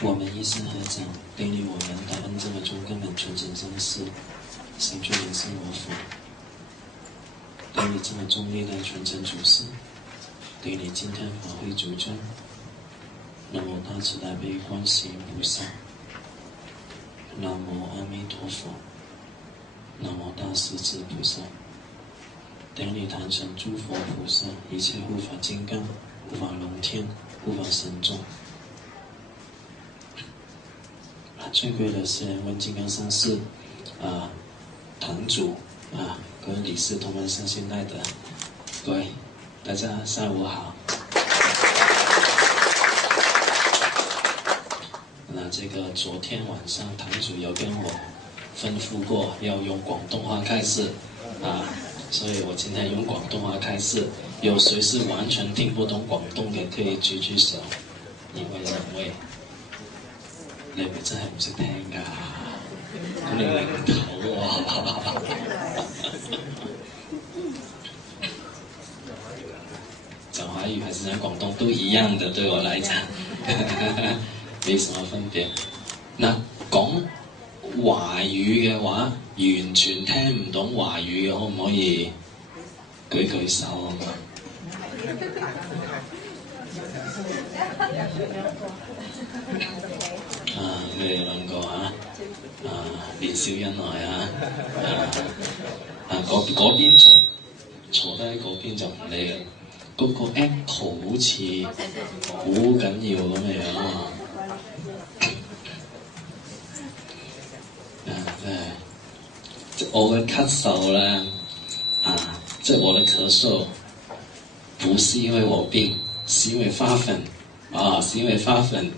我们一生合掌，给予我们答恩这么中根本纯真真实，行住人生我佛，给予这么中力量纯真主师，给你今天法会主尊，南无大慈大悲观世音菩萨，南无阿弥陀佛，南无大势至菩萨，顶礼坛城诸佛菩萨，一切护法金刚、护法龙天、护法神众。最贵的是问金刚上师堂主各位理事同门上信赖的各位，大家下午好。那这个昨天晚上堂主有跟我吩咐过要用广东话开示所以我今天用广東話開示，有誰是完全聽不懂廣東嘅可以舉舉手，因為兩位，你咪真係唔識聽㗎，咁你零頭喎。講華語還是講廣東都一樣的，對我來講，沒什麼分別。嗱，講華語嘅話，完全聽唔懂華語嘅，可唔可以舉舉手啊？你哋兩個年少恩愛嗰邊坐低嗰邊就唔理啦。嗰個 echo 好似好緊要咁嘅樣啊！我的咳嗽呢，我的咳嗽不是因為我病，是因為發粉是因為發粉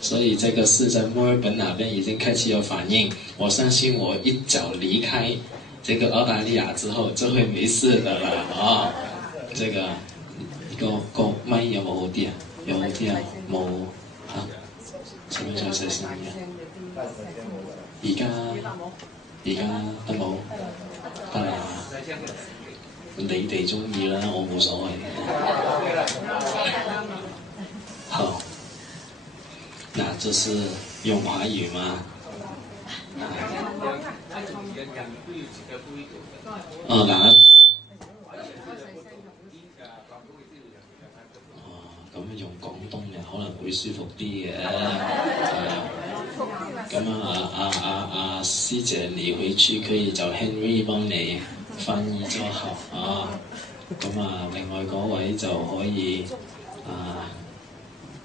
所以這個是在墨爾本那邊已經開始有反應。我相信我一腳離開這個澳大利亞之後就會沒事的啦這個咪有冇好啲啊？有好啲啊？冇使唔使再細聲啲啊？而家得冇？得啦，你哋中意啦，我冇所謂。好，那這是用華語嗎？咁用廣東嘅可能會舒服啲嘅。咁師姐你回去可以找 Henry 幫你翻譯就好咁另外嗰位就可以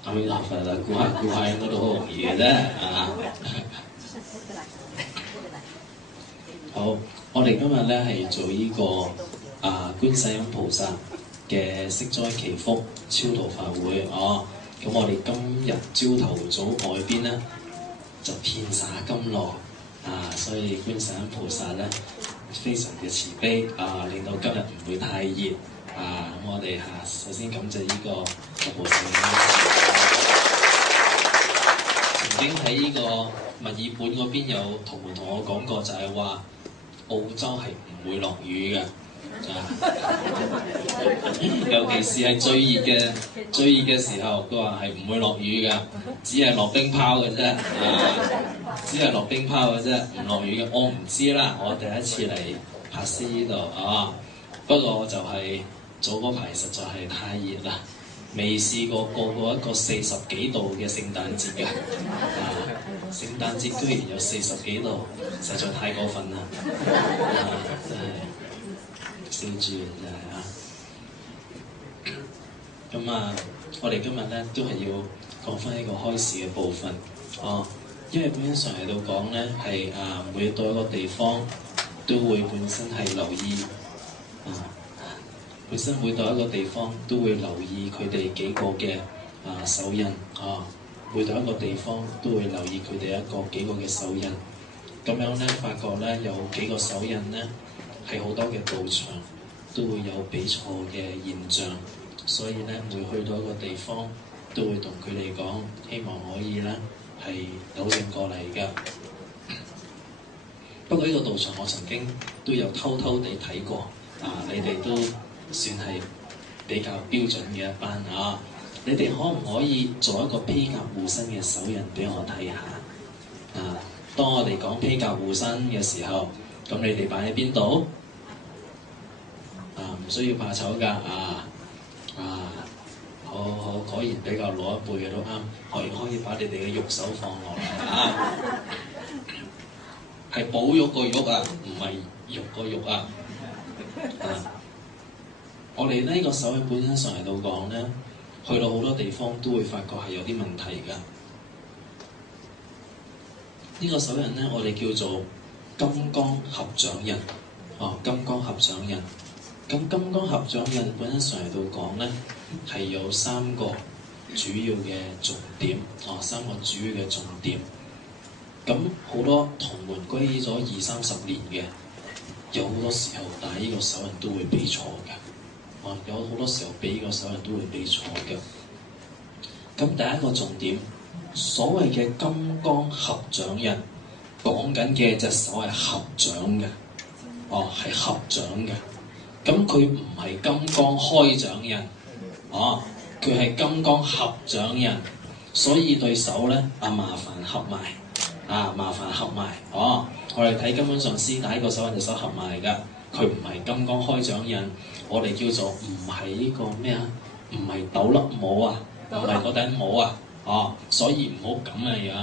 阿彌陀佛啦，估下應該都好容易嘅啫好，我哋今日咧係做呢個觀世音菩薩嘅息災祈福超度法會咁我哋今日朝頭早外邊咧就遍灑甘露所以觀世音菩薩咧非常嘅慈悲令到今日唔會太熱咁我哋首先感謝呢個菩薩曾經喺呢個墨爾本嗰邊有同門同我講過，就係話澳洲係唔會落雨嘅尤其是係最熱嘅時候，佢話係唔會落雨嘅，只係落冰泡嘅啫，只係落冰泡嘅啫，唔落雨嘅。我唔知啦，我第一次嚟柏斯呢度不過就係早嗰排實在係太熱啦，未試過過一個40幾度嘅聖誕節嘅，聖誕節居然有40幾度，實在太過分啦，真係。燒豬真係咁我哋今日咧都係要講翻一個開示嘅部分因為本身嚟到講咧係每到一個地方都會本身係留意本身每到一個地方都會留意佢哋幾個嘅手印每到一個地方都會留意佢哋幾個嘅手印，咁樣咧發覺咧有幾個手印咧係好多嘅道場都會有比錯嘅現象，所以咧每去到一個地方都會同佢哋講，希望可以咧係糾正過嚟嘅。不過呢個道場我曾經都有偷偷地睇過，你哋都算係比較標準嘅一班你哋可唔可以做一個披甲護身嘅手印俾我睇下？啊，當我哋講披甲護身嘅時候，咁你哋擺喺邊度？唔需要怕醜㗎，好，果然比較老一輩嘅都啱，可以把你哋嘅玉手放落嚟啊，係寶玉個玉啊，唔係玉個玉啊。我哋呢個手印本身上嚟到講咧，去到好多地方都會發覺係有啲問題㗎。呢個手印咧，我哋叫做金剛合掌印。金剛合掌印。咁金剛合掌印本身上嚟到講咧，係有三個主要嘅重點。三個主要嘅重點。咁好多同門皈依咗20-30年嘅，有好多時候但係呢個手印都會俾錯嘅。有好多時候俾呢個手印都會俾錯嘅。咁第一個重點，所謂嘅金剛合掌印，講緊嘅隻手係合掌嘅，係合掌嘅。咁佢唔係金剛開掌印，佢係金剛合掌印，所以對手咧麻煩合埋，麻煩合埋。我哋睇根本上師弟個手印隻手合埋㗎，佢唔係金剛開掌印，我哋叫做唔係呢個咩啊？唔係斗笠帽啊，唔係嗰頂帽啊，所以唔好咁嘅樣，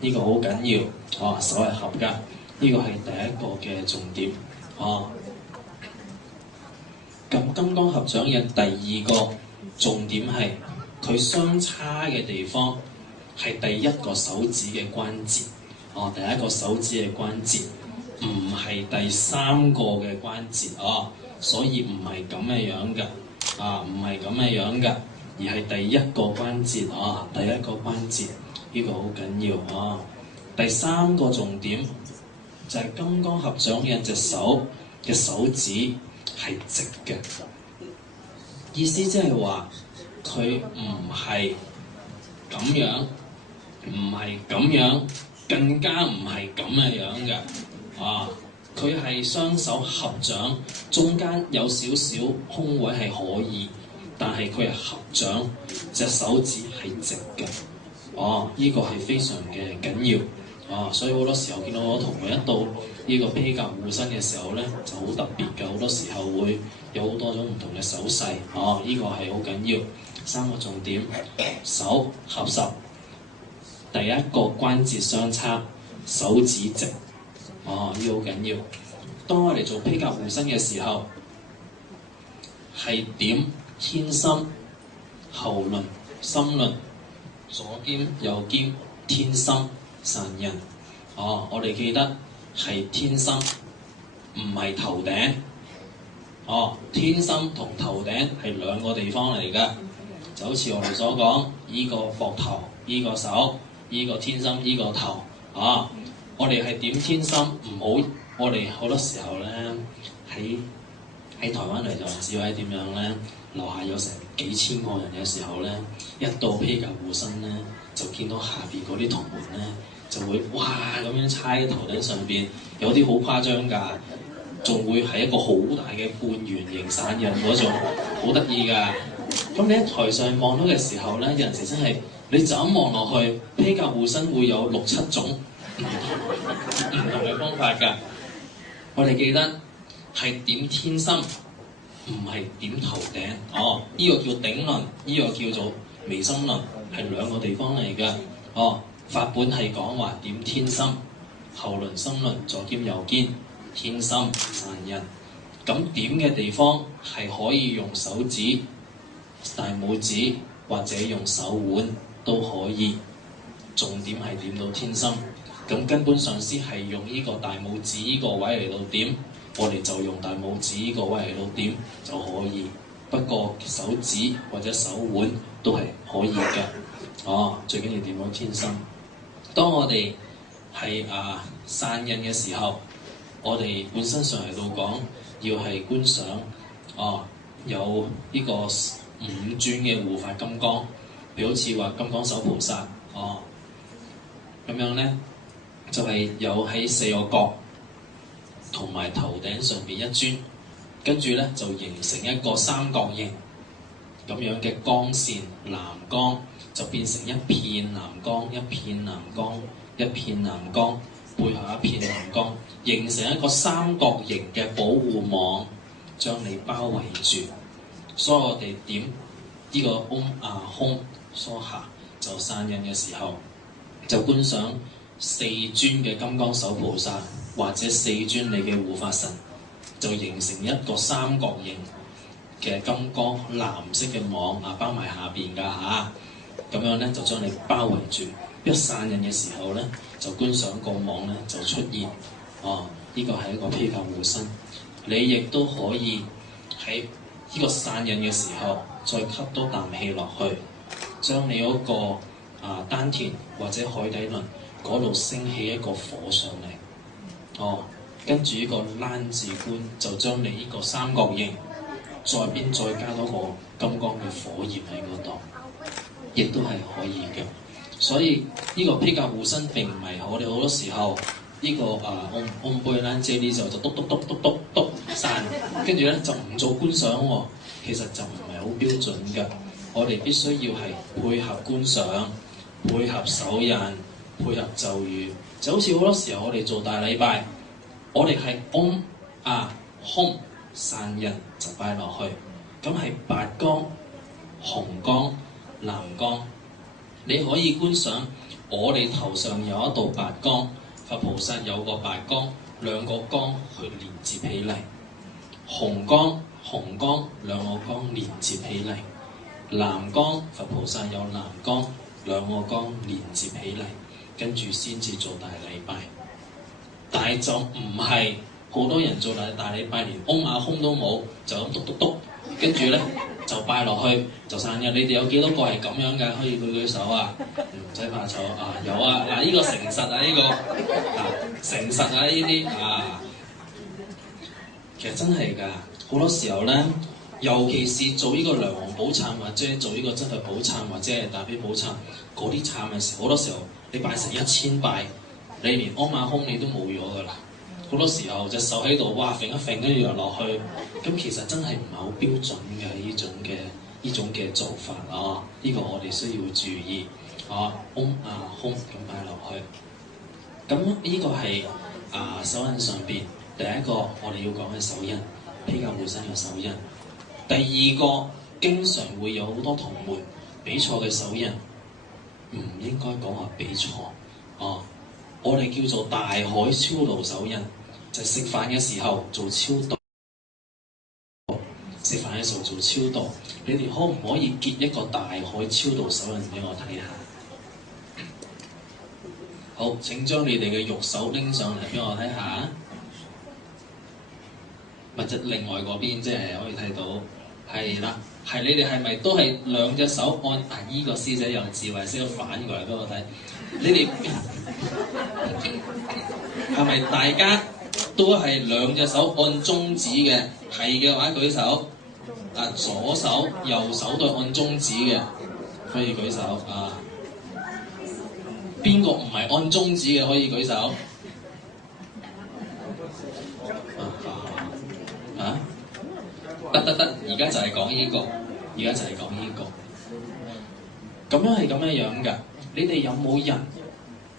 呢個好緊要，手係合㗎，呢個係第一個嘅重點，咁金剛合掌印第二個重點係佢相差嘅地方係第一個手指嘅關節，第一個手指嘅關節，唔係第三個嘅關節，所以唔係咁嘅樣㗎，唔係咁嘅樣㗎，而係第一個關節，第一個關節，呢個好緊要。第三個重點就係金剛合掌印隻手嘅手指係直嘅，意思即係話佢唔係咁樣，唔係咁樣，更加唔係咁嘅樣嘅。佢係雙手合掌，中間有少少空位係可以，但係佢係合掌，隻手指係直嘅。呢個係非常嘅緊要。所以好多時候見到我同學一到呢個披甲護身嘅時候咧，就好特別嘅。好多時候會有好多種唔同嘅手勢，呢個係好緊要。三個重點：手合十，第一個關節相差，手指直。呢個好緊要。當我哋做披甲護身嘅時候，係點天心、喉輪、心輪，左肩右肩，天心散印。我哋記得係天心，唔係頭頂。天心同頭頂係兩個地方嚟㗎，就好似我哋所講，依個膊頭，依個手，依個天心，依個頭。我哋係點天心，唔好。我哋好多時候咧喺台灣嚟就唔知係點樣咧，樓下有成幾千個人嘅時候咧，一到披甲護身咧，就見到下邊嗰啲同門咧就會哇咁樣叉喺頭頂上邊，有啲好誇張㗎，仲會係一個好大嘅半圓形散印嗰種，好得意㗎。咁你喺台上望到嘅時候咧，有陣時真係你就咁望落去，披甲護身會有6-7種唔同嘅方法㗎。我哋記得係點天心，唔係點頭頂。呢個叫頂輪，呢個叫做眉心輪，係兩個地方嚟㗎。法本係講話點天心，喉輪、心輪，左肩右肩，天心散印。咁點嘅地方係可以用手指、大拇指或者用手腕都可以。重點係點到天心。咁根本上師係用呢個大拇指呢個位嚟到點，我哋就用大拇指呢個位嚟到點就可以。不過手指或者手腕都係可以嘅。最緊要點到天心。當我哋係散印嘅時候，我哋本身上嚟到講，要係觀想有呢個5尊嘅護法金剛，譬如好似話金剛手菩薩咁樣咧。就係有喺4個角同埋頭頂上邊一尊，跟住咧就形成一個三角形。咁樣嘅光線藍光，就變成一片藍光，一片藍光，一片藍光，背後一片藍光，形成一個三角形嘅保護網，將你包圍住。所以我哋點呢個空梭下就散印嘅時候，就觀賞四尊嘅金剛手菩薩或者四尊你嘅護法神，就形成一個三角形嘅金剛藍色嘅網包埋下邊㗎嚇，咁樣咧就將你包圍住。一散印嘅時候咧，就觀賞個網咧就出現。呢個係一個披甲護身。你亦都可以喺呢個散印嘅時候，再吸多啖氣落去，將你嗰個丹田或者海底輪嗰度升起一個火上嚟。跟住呢個欄字觀就將你呢個三角形再加多個金剛嘅火焰喺嗰度，亦都係可以嘅。所以呢個披甲護身並唔係我哋好多時候呢個嗡杯蘭姐呢就篤散，跟住咧就唔做觀賞喎。其實就唔係好標準嘅。我哋必須要係配合觀賞、配合手印、配合咒語，就好似好多時候我哋做大禮拜，我哋係空散印就擺落去，咁係白光、紅光、藍光。你可以觀賞我哋頭上有一道白光，佛菩薩有個白光，兩個光去連接起嚟，紅光兩個光連接起嚟，藍光佛菩薩有藍光，兩個光連接起嚟，跟住先至做大禮拜。但係就唔係好多人做大禮拜連空都冇，就咁篤，跟住咧就拜落去就散印。你哋有幾多個係咁樣嘅？可以舉手啊！唔使怕醜有啊！呢個誠實啊，呢個誠實啊，呢啲其實真係㗎。好多時候咧，尤其是做呢個梁皇寶懺或者做呢個真係寶懺或者係大悲寶懺嗰啲懺嘅時候，好多時候你拜成1000拜，你連空你都冇咗㗎啦。好多時候隻手喺度，揈一揈，跟住又落去，咁其實真係唔係好標準嘅呢種嘅做法啊！呢個我哋需要注意空咁擺落去。咁呢個係手印上邊第一個我哋要講嘅手印，披甲護身嘅手印。第二個經常會有好多同門比錯嘅手印，唔應該講話比錯我哋叫做大海超度手印，就係食飯嘅時候做超度，食飯嘅時候做超度。你哋可唔可以結一個大海超度手印俾我睇下？好，請將你哋嘅玉手拎上嚟俾我睇下。或者另外嗰邊即係可以睇到，係啦，係你哋係咪都係兩隻手按？依個師姐有智慧，識得反過嚟俾我睇。你哋係咪大家都係兩隻手按中指嘅？係嘅話舉手。左手、右手都係按中指嘅，可以舉手邊個唔係按中指嘅可以舉手？得，而家就係講呢個，咁樣係咁樣㗎。你哋有冇人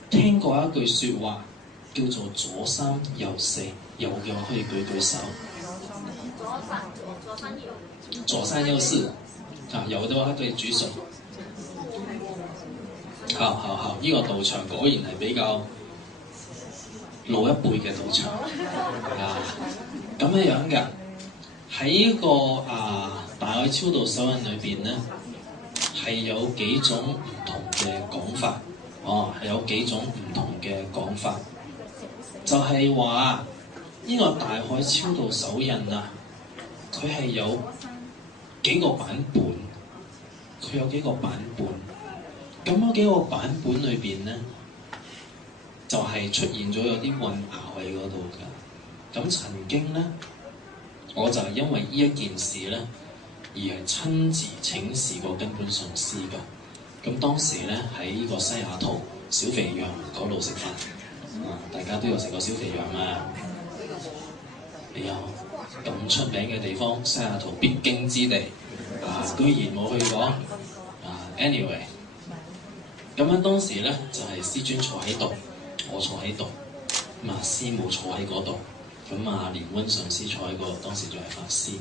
聽過一句説話叫做左三右四？有嘅話可以舉手。左三右四有嘅話可以舉手。好，呢個道場果然係比較老一輩嘅道場咁樣㗎。喺呢個大海超度手印裏邊咧，係有幾種唔同嘅講法，係有幾種唔同嘅講法，就係話呢個大海超度手印佢係有幾個版本，咁嗰幾個版本裏邊咧，就係出現咗有啲混淆喺嗰度㗎。咁曾經咧，我就係因為呢一件事咧，而係親自請示過根本上師㗎。咁當時咧喺呢個西雅圖小肥羊嗰度食飯，大家都有食過小肥羊啊？你有咁出名嘅地方，西雅圖必經之地，居然冇去過anyway， 咁樣當時咧就係師尊坐喺度，我坐喺度，咁師母坐喺嗰度，咁蓮溫上師坐喺嗰度，當時仲係法師，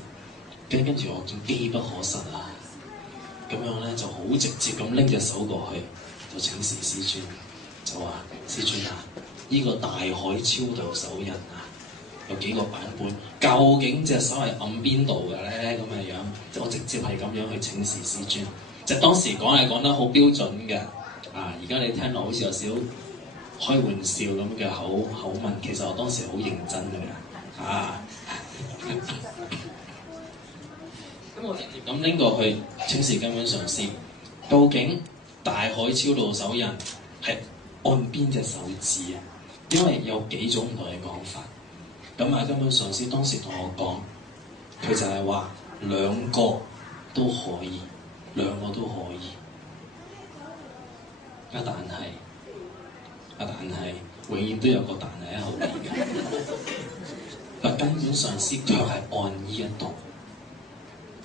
跟住我見機不可失咁樣咧就好直接咁拎隻手過去，就請示師尊，就話師尊呢個大海超度手印有幾個版本，究竟隻手係按邊度嘅咧？咁嘅樣，我直接係咁樣去請示師尊，即係當時講係講得好標準嘅，而家你聽落好似有少開玩笑咁嘅口吻，其實我當時好認真嘅，咁我直接咁拎過去請示根本上師，究竟大海超度手印係按邊隻手指啊？因為有幾種唔同嘅講法。咁根本上師當時同我講，佢就係話兩個都可以，兩個都可以。但係永遠都有個但係喺後面嘅。但根本上師卻係按呢一度，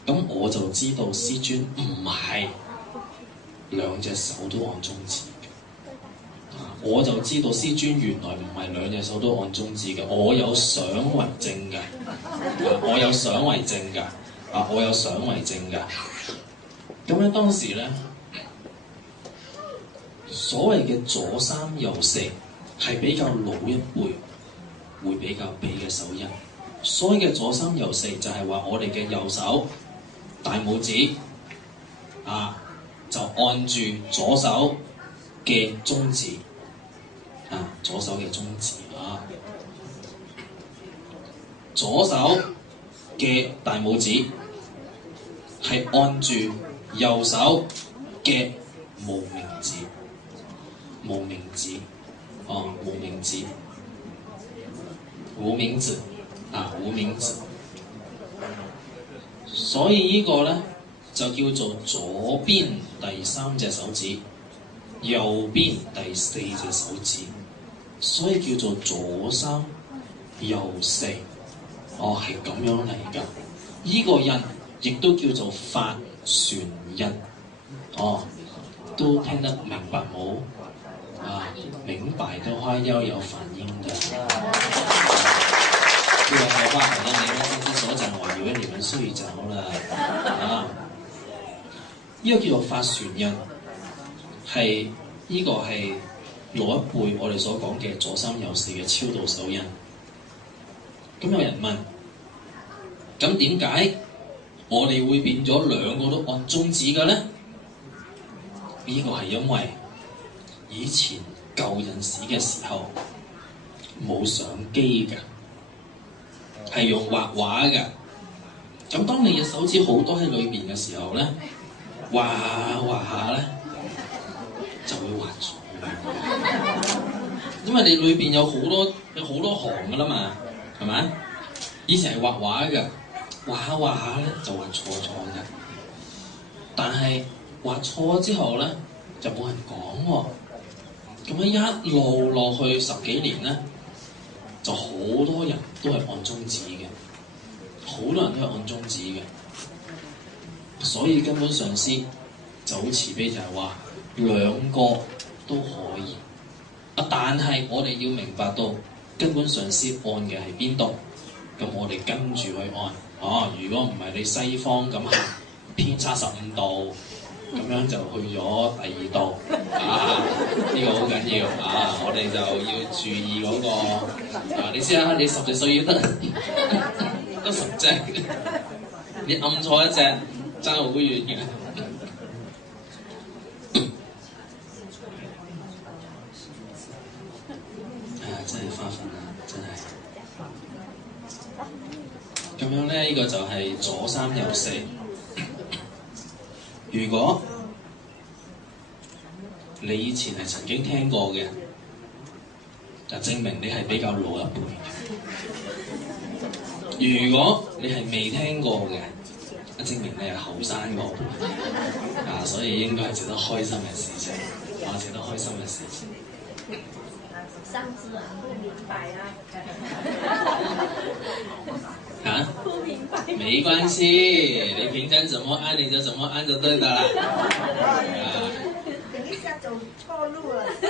咁我就知道師尊唔係兩隻手都按中指。我就知道師尊原來唔係兩隻手都按中指嘅，我有相為證嘅，我有相為證嘅，我有相為證嘅。咁咧當時咧，所謂嘅左三右四係比較老一輩會比較俾嘅手印。所謂嘅左三右四就係話我哋嘅右手大拇指就按住左手嘅中指。左手嘅中指左手嘅大拇指係按住右手嘅無名指，無名指，所以呢個咧就叫做左邊第三隻手指，右邊第四隻手指。所以叫做左三右四，係咁樣嚟㗎。依個印亦都叫做法旋印，都聽得明白冇？明白的話要有反應的。不然的話，可能你們上次所講，我以為你們睡着了。呢個叫做法旋印，係呢個係老一輩我哋所講嘅左三右四嘅超度手印。咁有人問：咁點解我哋會變咗兩個都按中指嘅咧？呢個係因為以前舊陣時嘅時候冇相機嘅，係用畫畫嘅。咁當你嘅手指好多喺裏邊嘅時候咧，畫下咧就會畫錯。因為你裏邊有好多行噶啦嘛，係咪？以前係畫畫嘅，畫下咧就畫錯嘅。但係畫錯之後咧就冇人講喎。咁樣一路落去10幾年咧，就好多人都係按中指嘅，好多人都係按中指嘅。所以根本上師就好慈悲，就係話兩個都可以，但係我哋要明白到根本上師按嘅係邊度，咁我哋跟住去按。如果唔係你西方咁行偏差15度，咁樣就去咗第2度。呢個好緊要我哋就要注意嗰個。你知啦，你10隻手指得10隻，你按錯一隻爭好遠嘅。真係花粉真係。咁樣咧，呢個就係左三右四。如果你以前係曾經聽過嘅，就證明你係比較老一輩嘅。如果你係未聽過嘅，證明你係後生嗰輩。所以應該係值得開心嘅事情，值得開心嘅事情。上次不明白啊。啊？不明白。没关系，你平常怎么按你就怎么按就对的啦。等一下走错路了。不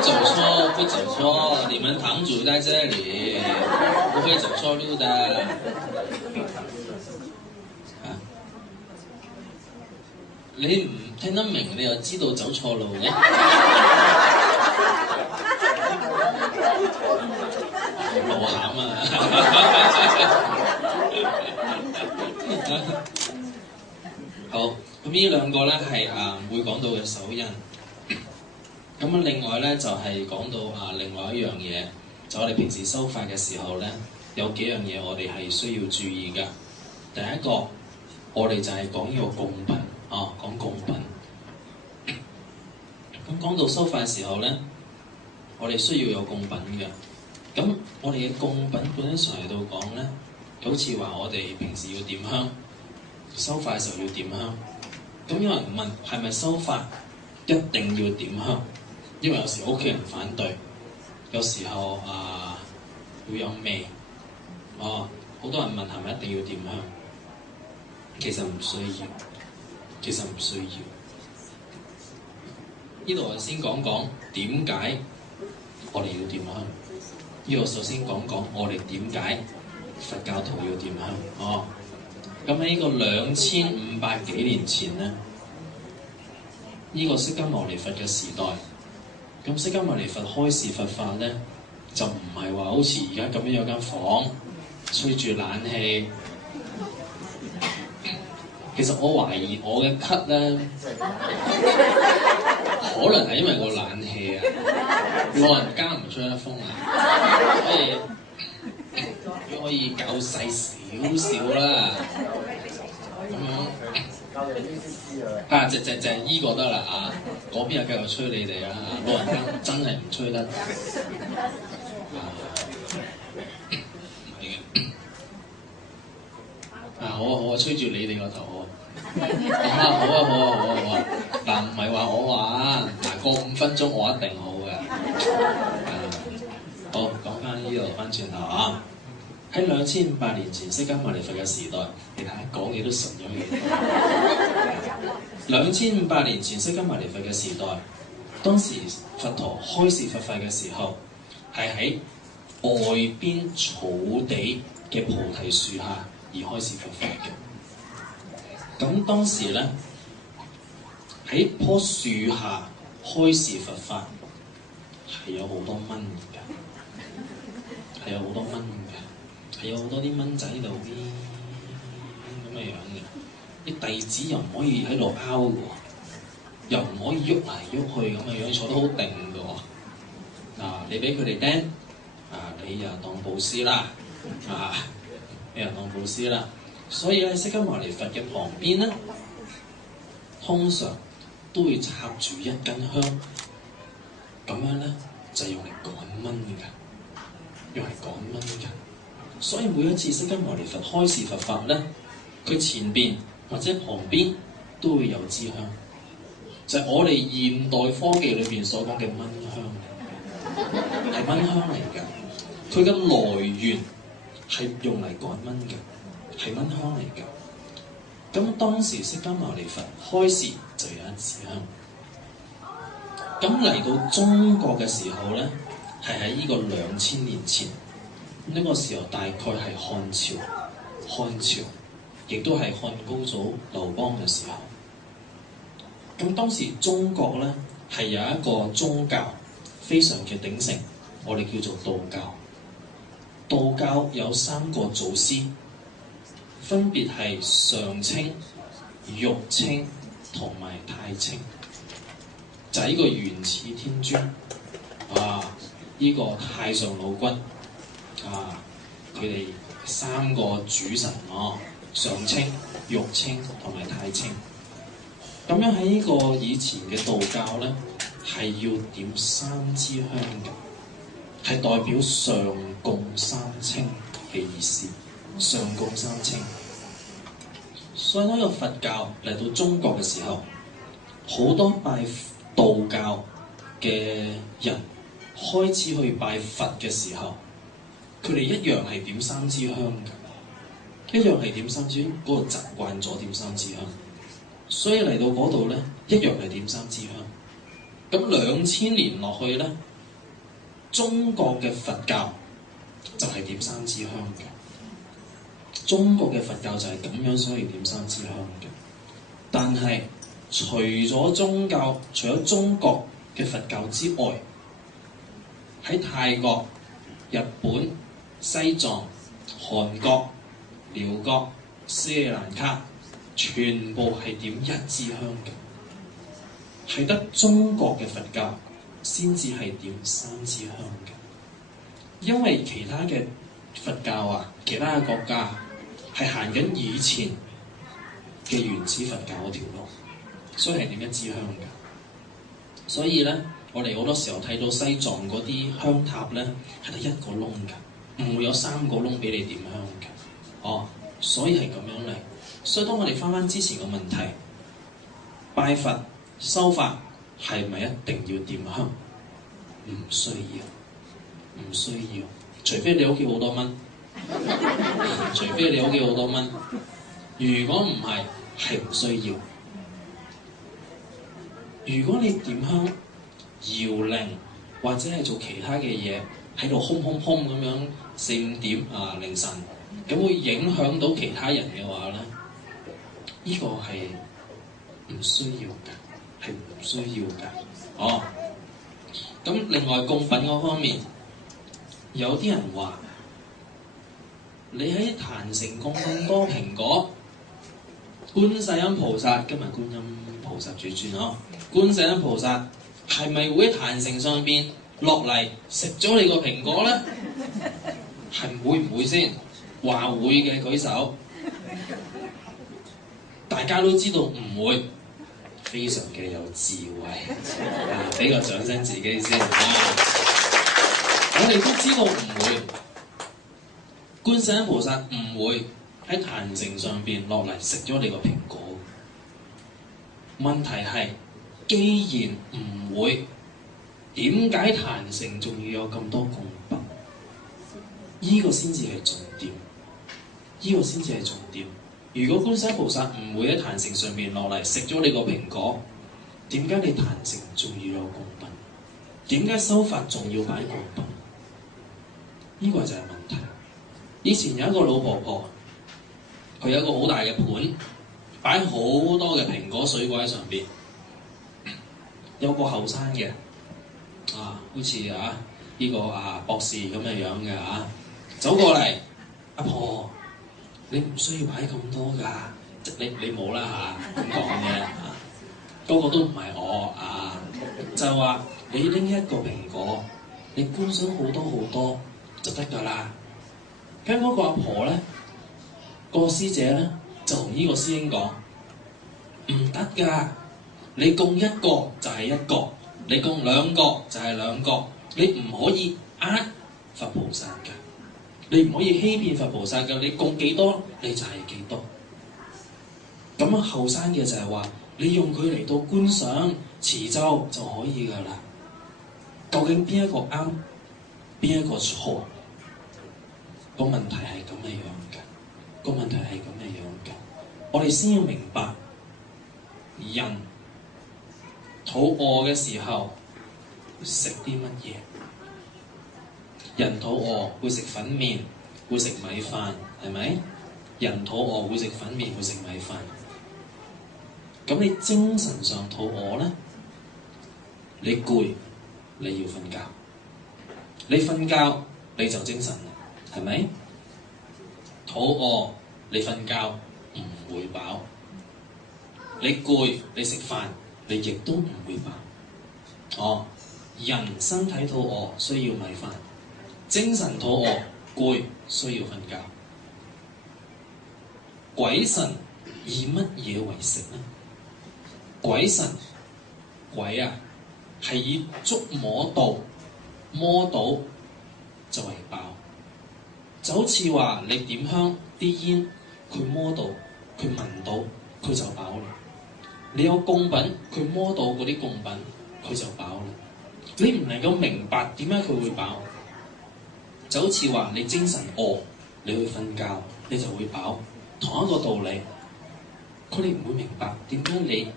走错，不走錯，你們堂主在這裡，不會走錯路的。啊？你唔聽得明，你又知道走錯路嘅？路餡啊！好，咁呢兩個咧係會講到嘅手印。咁啊，另外咧就係講到另外一樣嘢，就我哋平時修法嘅時候咧，有幾樣嘢我哋係需要注意㗎。第一個，我哋就係講呢個供品講供品。咁講到修法嘅時候咧，我哋需要有供品嘅。咁我哋嘅供品本身上嚟到講咧，好似話我哋平時要點香，修法嘅時候要點香。咁有人問係咪修法一定要點香？因為有時屋企人反對，有時候會有味，好多人問係咪一定要點香？其實唔需要，其實唔需要。呢度我先講講點解我哋要點香。呢度首先講講我哋點解佛教徒要點香。咁喺呢個2500幾年前咧，呢個釋迦牟尼佛嘅時代。咁釋迦牟尼佛開示佛法咧，就唔係話好似而家咁樣有間房吹住冷氣。其實我懷疑我嘅咳咧，可能係因為個冷氣啊，老人家唔吹得風啊，所以可以較細少少啦，咁樣。就依個得啦嗰邊又繼續吹你哋啊！老人家真係唔吹得，唔係嘅。好啊，吹住你哋個頭好啊！嗱，唔係話我話過5分鐘我一定好嘅。好，講翻呢度翻轉頭喺2500年前釋迦牟尼佛嘅時代，你睇下講嘢都順咗嘅。2500年前釋迦牟尼佛嘅時代，當時佛陀開示佛法嘅時候，係喺外邊草地嘅菩提樹下而開示佛法嘅。咁當時咧喺棵樹下開示佛法係有好多蚊嘅，係有好多蚊嘅，係有好多啲蚊仔喺度咁嘅樣嘅。啲弟子又唔可以喺度拗嘅喎，又唔可以喐嚟喐去咁嘅樣，坐得好定嘅喎。你俾佢哋釘，你又當布施啦，你又當布施啦。所以咧，釋迦牟尼佛嘅旁邊咧，通常都會插住一根香，咁樣咧就用嚟趕蚊嘅，用嚟趕蚊嘅。所以每一次釋迦牟尼佛開示佛法咧，佢前邊或者旁邊都會有支香，就係我哋現代科技裏邊所講嘅蚊香，係蚊香嚟㗎。佢嘅來源係用嚟趕蚊嘅，係蚊香嚟㗎。咁當時釋迦牟尼佛開示就有一支香。咁嚟到中國嘅時候咧，係喺呢個2000年前，呢個時候大概係漢朝。亦都係漢高祖劉邦嘅時候，咁當時中國咧係有一個宗教非常嘅鼎盛，我哋叫做道教。道教有3個祖師，分別係上清、玉清同埋太清，就係呢個原始天尊呢個太上老君佢哋3個主神上清、玉清同埋太清。咁樣喺呢個以前嘅道教咧，係要點3支香嘅，係代表上供三清嘅意思。上供三清。所以呢個佛教嚟到中國嘅時候，好多拜道教嘅人開始去拜佛嘅時候，佢哋一樣係點三支香㗎，一樣係點三支香，嗰個習慣咗點三支香，所以嚟到嗰度咧，一樣係點三支香。咁2000年落去咧，中國嘅佛教就係點三支香嘅。中國嘅佛教就係咁樣，所以點三支香嘅。但係除咗中國嘅佛教之外，喺泰國、日本、西藏、韓國、寮國、斯里蘭卡，全部係點一支香嘅。係得中國嘅佛教先至係點三支香嘅，因為其他嘅佛教啊，其他嘅國家係行緊以前嘅原始佛教嗰條路，所以係點一支香嘅。所以咧，我哋好多時候睇到西藏嗰啲香塔咧，係得一個窿㗎，唔會有3個窿俾你點香嘅。哦，所以係咁樣嚟。所以當我哋翻之前個問題，拜佛修法係咪一定要點香？唔需要，唔需要，除非你屋企好多蚊，除非你屋企好多蚊。如果唔係，係唔需要。如果你點香、搖鈴或者係做其他嘅嘢，喺度轟轟轟咁樣4、5點凌晨，咁會影響到其他人嘅話咧，呢個係唔需要㗎。係唔需要㗎。哦，咁另外供品嗰方面，有啲人話你喺壇城供咁多蘋果，觀世音菩薩，今日觀音菩薩主尊哦，觀世音菩薩係咪會喺壇城上邊落嚟食咗你個蘋果咧？係會唔會先？話會嘅舉手，大家都知道唔會。非常嘅有智慧，俾個掌聲自己先。我哋都知道唔會，觀世音菩薩唔會喺壇城上邊落嚟食咗你個蘋果。問題係，既然唔會，點解壇城仲要有咁多供品？呢個先至係重點，呢個先至係重點。如果觀世音菩薩唔會喺壇城上面落嚟食咗你個蘋果，點解你壇城仲要有供品？點解修法仲要擺供品？呢個就係問題。以前有一個老婆婆，佢有一個好大嘅盤，擺好多嘅蘋果水果喺上邊。有個後生嘅，好似呢個博士咁嘅樣嘅走過嚟，阿婆。你唔需要擺咁多㗎，即你冇啦咁講嘅嗰個都唔係我就係話你拎一個蘋果，你觀賞好多好多就得㗎啦。跟嗰個阿婆咧，個師姐咧就同呢個師兄講：唔得㗎，你供一個就係一個，你供2個就係2個，你唔可以佛菩薩㗎。你唔可以欺騙佛菩薩㗎，你供幾多你就係幾多。咁後生嘅就係話，你用佢嚟到觀賞持咒就可以㗎啦。究竟邊一個啱，邊一個錯？個問題係咁嘅樣嘅，個問題係咁嘅樣嘅。我哋先要明白，人肚餓嘅時候食啲乜嘢？人肚餓會食粉麵，會食米飯，係咪？人肚餓會食粉麵，會食米飯。咁你精神上肚餓咧，你攰，你要瞓覺。你瞓覺你就精神啦，係咪？肚餓你瞓覺唔會飽。你攰你食飯，你亦都唔會飽。人身體肚餓需要米飯。精神肚餓攰需要瞓覺。鬼神以乜嘢為食呢？鬼神鬼係以觸摸到摸到就為飽，就好似話你點香啲煙，佢摸到佢聞到佢就飽啦。你有供品，佢摸到嗰啲供品佢就飽啦。你唔能夠明白點解佢會飽，就好似話你精神餓，你去瞓覺你就會飽，同一個道理。佢哋唔會明白點解你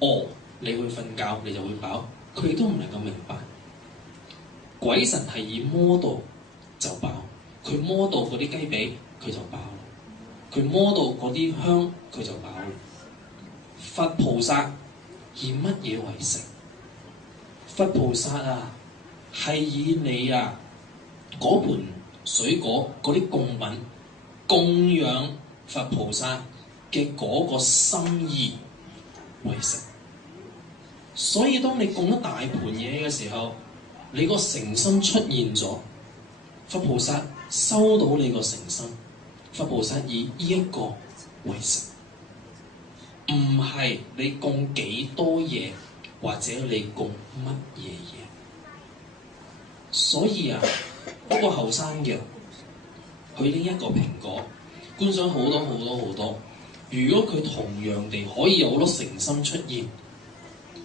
餓，你去瞓覺你就會飽，佢哋都唔能夠明白。鬼神係以摸到就飽，佢摸到嗰啲雞髀佢就飽，佢摸到嗰啲香佢就飽。佛菩薩以乜嘢為食？佛菩薩啊，係以你啊嗰盤水果嗰啲供品供養佛菩薩嘅嗰個心意為食。所以當你供一大盤嘢嘅時候，你個誠心出現咗，佛菩薩收到你個誠心，佛菩薩以呢一個為食，唔係你供幾多嘢，或者你供乜嘢嘢。所以啊，嗰個後生嘅佢拎一個蘋果，觀賞好多好多好多。如果佢同樣地可以有好多誠心出現，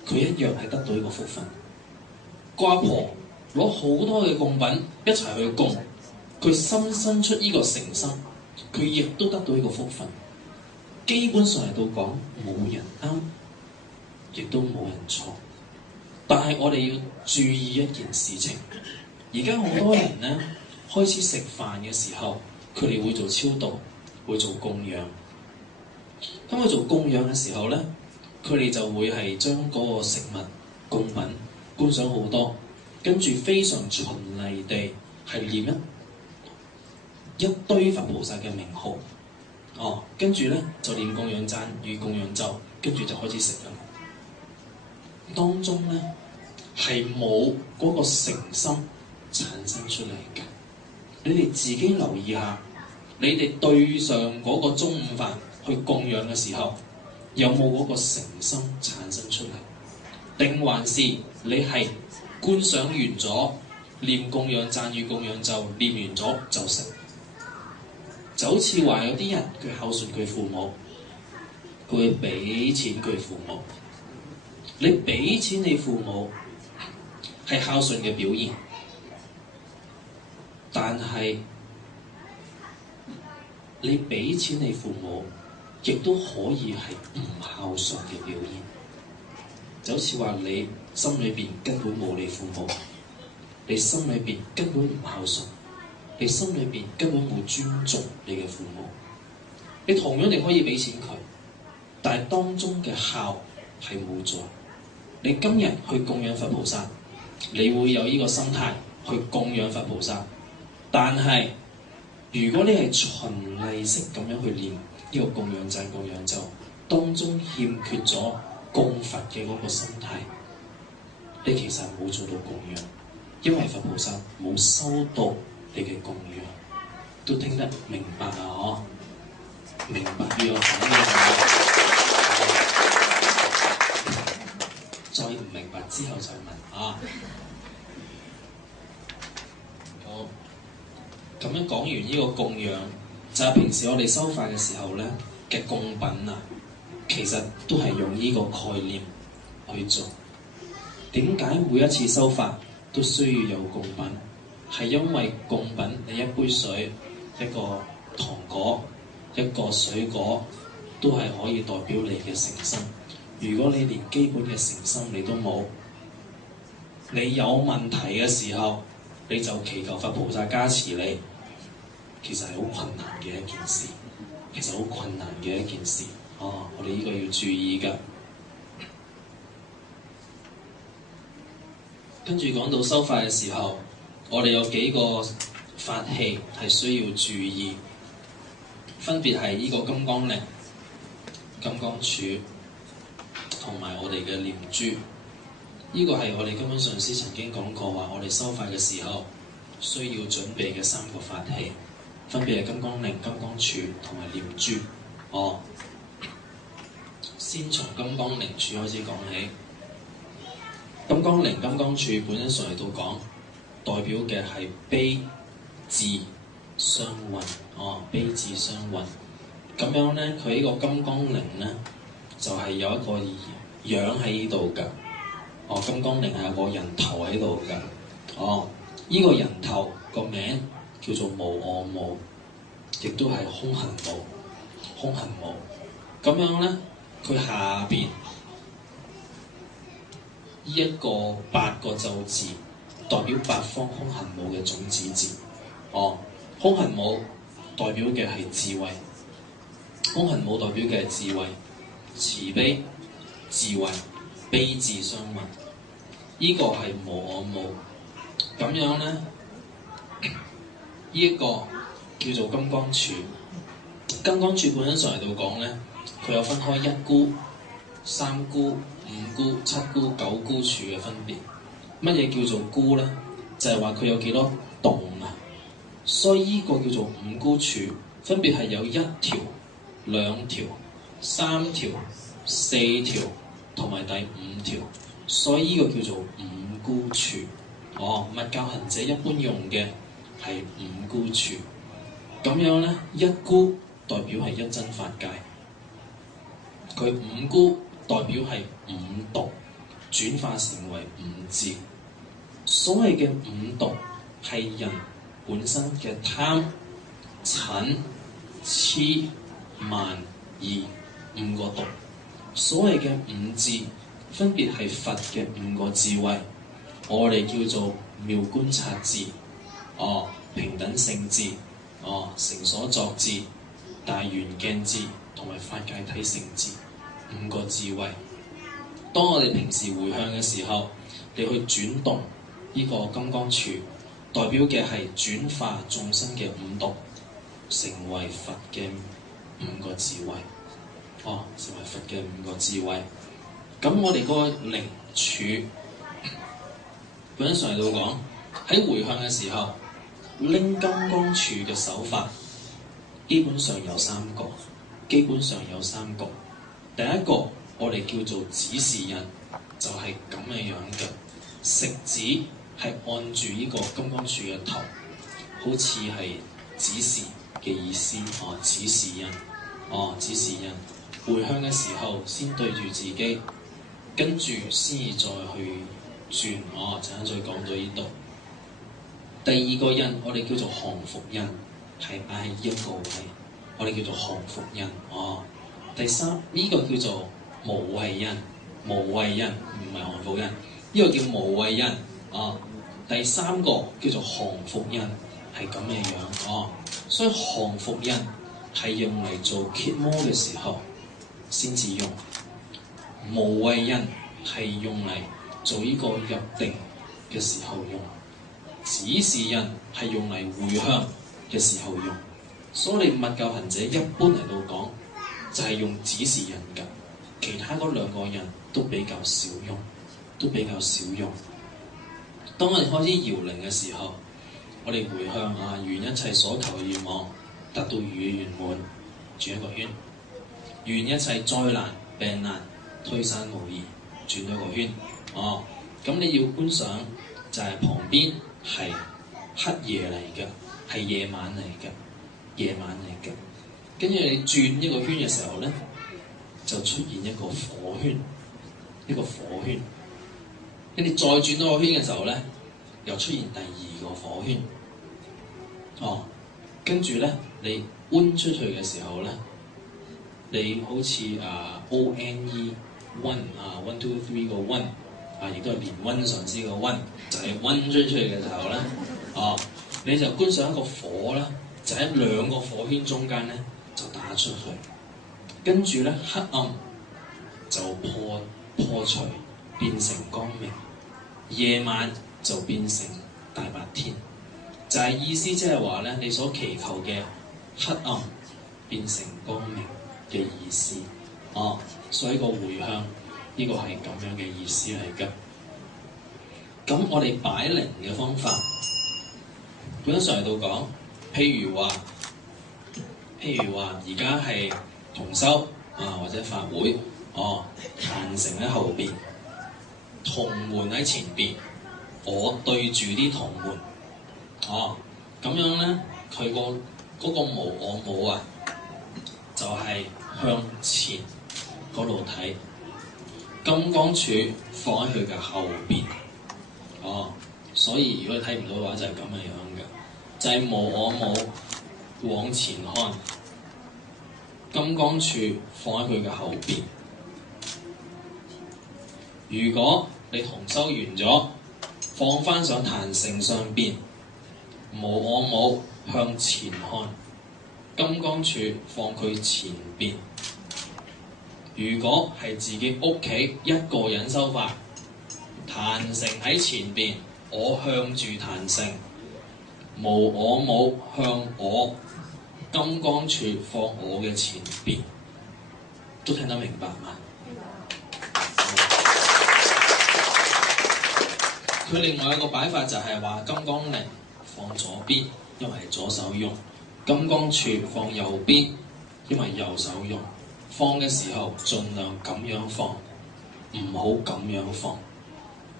佢一樣係得到一個福分。個阿婆攞好多嘅供品一齊去供，佢深深出呢個誠心，佢亦都得到一個福分。基本上嚟到講，冇人啱，亦都冇人錯。但係我哋要注意一件事情，而家好多人咧開始食飯嘅時候，佢哋會做超度，會做供養。當佢做供養嘅時候咧，佢哋就會係將嗰個食物供品觀賞好多，跟住非常循例地係念一堆佛菩薩嘅名號，跟住咧就念供養讚與供養咒，跟住就開始食啦。當中咧係冇嗰個誠心產生出嚟嘅。你哋自己留意下，你哋對上嗰個中午飯去供養嘅時候，有冇嗰個誠心產生出嚟？定還是你係觀賞完咗，念供養讚與供養咒，念完咗就食？就好似話有啲人佢孝順佢父母，佢會俾錢佢父母。你俾錢你父母係孝順嘅表現，但係你俾錢你父母亦都可以係唔孝順嘅表現。就好似話你心裏邊根本冇你父母，你心裏邊根本唔孝順，你心裏邊根本冇尊重你嘅父母。你同樣地可以俾錢佢，但係當中嘅孝係冇咗。你今日去供養佛菩薩，你會有呢個心態去供養佛菩薩，但係如果你係循例式咁樣去念呢個供養讚供養咒，當中欠缺咗供佛嘅嗰個心態，你其實係冇做到供養，因為佛菩薩冇收到你嘅供養。都聽得明白啊？明白要有反應。再唔明白之後再問啊。好，咁樣講完呢個供養，就係平時我哋修法嘅時候咧嘅供品啊，其實都係用呢個概念去做。點解每一次修法都需要有供品？係因為供品，你一杯水、一個糖果、一個水果，都係可以代表你嘅誠心。如果你連基本嘅誠心你都冇，你有問題嘅時候，你就祈求佛菩薩加持你，其實係好困難嘅一件事。其實好困難嘅一件事。我哋呢個要注意㗎。跟住講到修法嘅時候，我哋有幾個法器係需要注意，分別係呢個金剛鈴、金剛杵同埋我哋嘅念珠。呢個係我哋根本上師曾經講過話，我哋修法嘅時候需要準備嘅3個法器，分別係金剛鈴、金剛杵同埋念珠。先從金剛鈴杵開始講起。金剛鈴、金剛杵本身上嚟到講，代表嘅係悲智雙運。悲智雙運。咁樣咧，佢呢個金剛鈴咧，就係有一個樣喺呢度㗎。哦，金剛鈴係有個人頭喺度㗎。哦，呢個人頭個名叫做無我母，亦都係空行母。空行母咁樣咧，佢下邊呢一個8個咒字，代表八方空行母嘅種子字。哦，空行母代表嘅係智慧，空行母代表嘅係智慧、慈悲、智慧、悲智雙運。呢個係無我母。咁樣咧，呢一個叫做金剛杵。金剛杵本身上嚟到講咧，佢有分開1箍、3箍、5箍、7箍、9箍杵嘅分別。乜嘢叫做箍咧？就係話佢有幾多洞啊？所以呢個叫做5箍杵，分別係有1條、2條、3條、4條同埋第5條。所以呢個叫做5箍杵。哦，密教行者一般用嘅係5箍杵。咁樣咧，1箍代表係一真法界，佢5箍代表係5毒轉化成為5智。所謂嘅5毒係人本身嘅貪、嗔、痴、慢、疑5個毒。所謂嘅5智分別係佛嘅5個智慧，我哋叫做妙觀察智、平等性智、成所作智、大圓鏡智同埋法界體性智5個智慧。當我哋平時回向嘅時候，你去轉動呢個金剛杵，代表嘅係轉化眾生嘅5毒，成為佛嘅5個智慧。成為佛嘅5個智慧。咁我哋嗰個鈴杵本身上嚟到講，喺回向嘅時候拎金剛杵嘅手法，基本上有3個。基本上有3個。第一個我哋叫做指示印，就係咁嘅樣嘅。食指係按住呢個金剛杵嘅頭，好似係指示嘅意思。指示印。指示印。回向嘅時候先對住自己，跟住先至再去轉。陣間再講到呢度。第2個印我哋叫做降伏印，係擺喺一個位，我哋叫做降伏印。第3呢個叫做無畏印，無畏印唔係降伏印，呢個叫無畏印。第3個叫做降伏印，係咁嘅樣。所以降伏印係用嚟做羯摩嘅時候先至用，無畏印係用嚟做呢個入定嘅時候用，指示印係用嚟回向嘅時候用。所以密教行者一般嚟到講就係用指示印㗎，其他嗰2個印都比較少用，都比較少用。當我哋開始搖鈴嘅時候，我哋回向願一切所求嘅願望達到如意圓滿，轉一個圈。願一切災難病難推散無疑，轉咗個圈。咁你要觀想就係旁邊係黑夜嚟嘅，係夜晚嚟嘅，夜晚嚟嘅。跟住你轉一個圈嘅時候咧，就出現一個火圈，一個火圈。跟住再轉多個圈嘅時候咧，又出現第2個火圈。跟住咧你搬出去嘅時候咧，你好似ONE one 1 2 3個 one 亦都係連溫上師個溫，就係溫出去嘅時候咧，你就觀想一個火咧，就喺2個火圈中間咧就打出去，跟住咧黑暗就破除變成光明，夜晚就變成大白天，就係意思即係話咧，你所祈求嘅黑暗變成光明嘅意思。所以個回向呢個係咁樣嘅意思嚟嘅。咁我哋擺鈴嘅方法，本身上嚟到講，譬如話而家係同修或者法會，壇城喺後邊，銅門喺前邊，我對住啲銅門，咁樣咧，佢嗰個無我母就係向前嗰度睇，金剛杵放喺佢嘅後邊。哦，所以如果你睇唔到嘅話就係咁嘅樣嘅，就係無我冇往前看，金剛杵放喺佢嘅後邊。如果你同修完咗，放翻上壇城上邊，無我冇向前看，金剛杵放佢前邊。如果係自己屋企一個人修法，壇城喺前邊，我向住壇城，無我冇向我，金剛杵放我嘅前邊，都聽得明白嘛？佢另外一個擺法就係話金剛鈴放左邊，因為係左手用；金剛杵放右邊，因為右手用。放嘅時候盡量咁樣放，唔好咁樣放，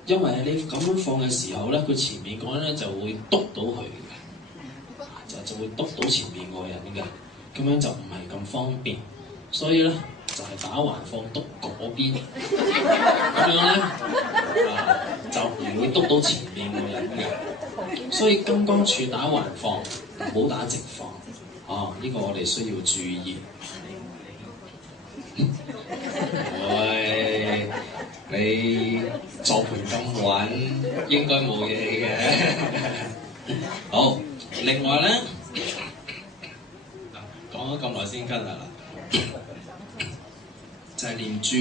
因為你咁樣放嘅時候咧，佢前面嗰人咧就會篤到佢嘅，就會篤到前面個人嘅，咁樣就唔係咁方便，所以咧就係打橫放篤嗰邊，咁樣咧就唔會篤到前面個人嘅，所以金剛杵打橫放，唔好打直放，呢個我哋需要注意。喂，你作盤咁穩，應該冇嘢嘅。好，另外咧，講咗咁耐先跟啦，就係念珠。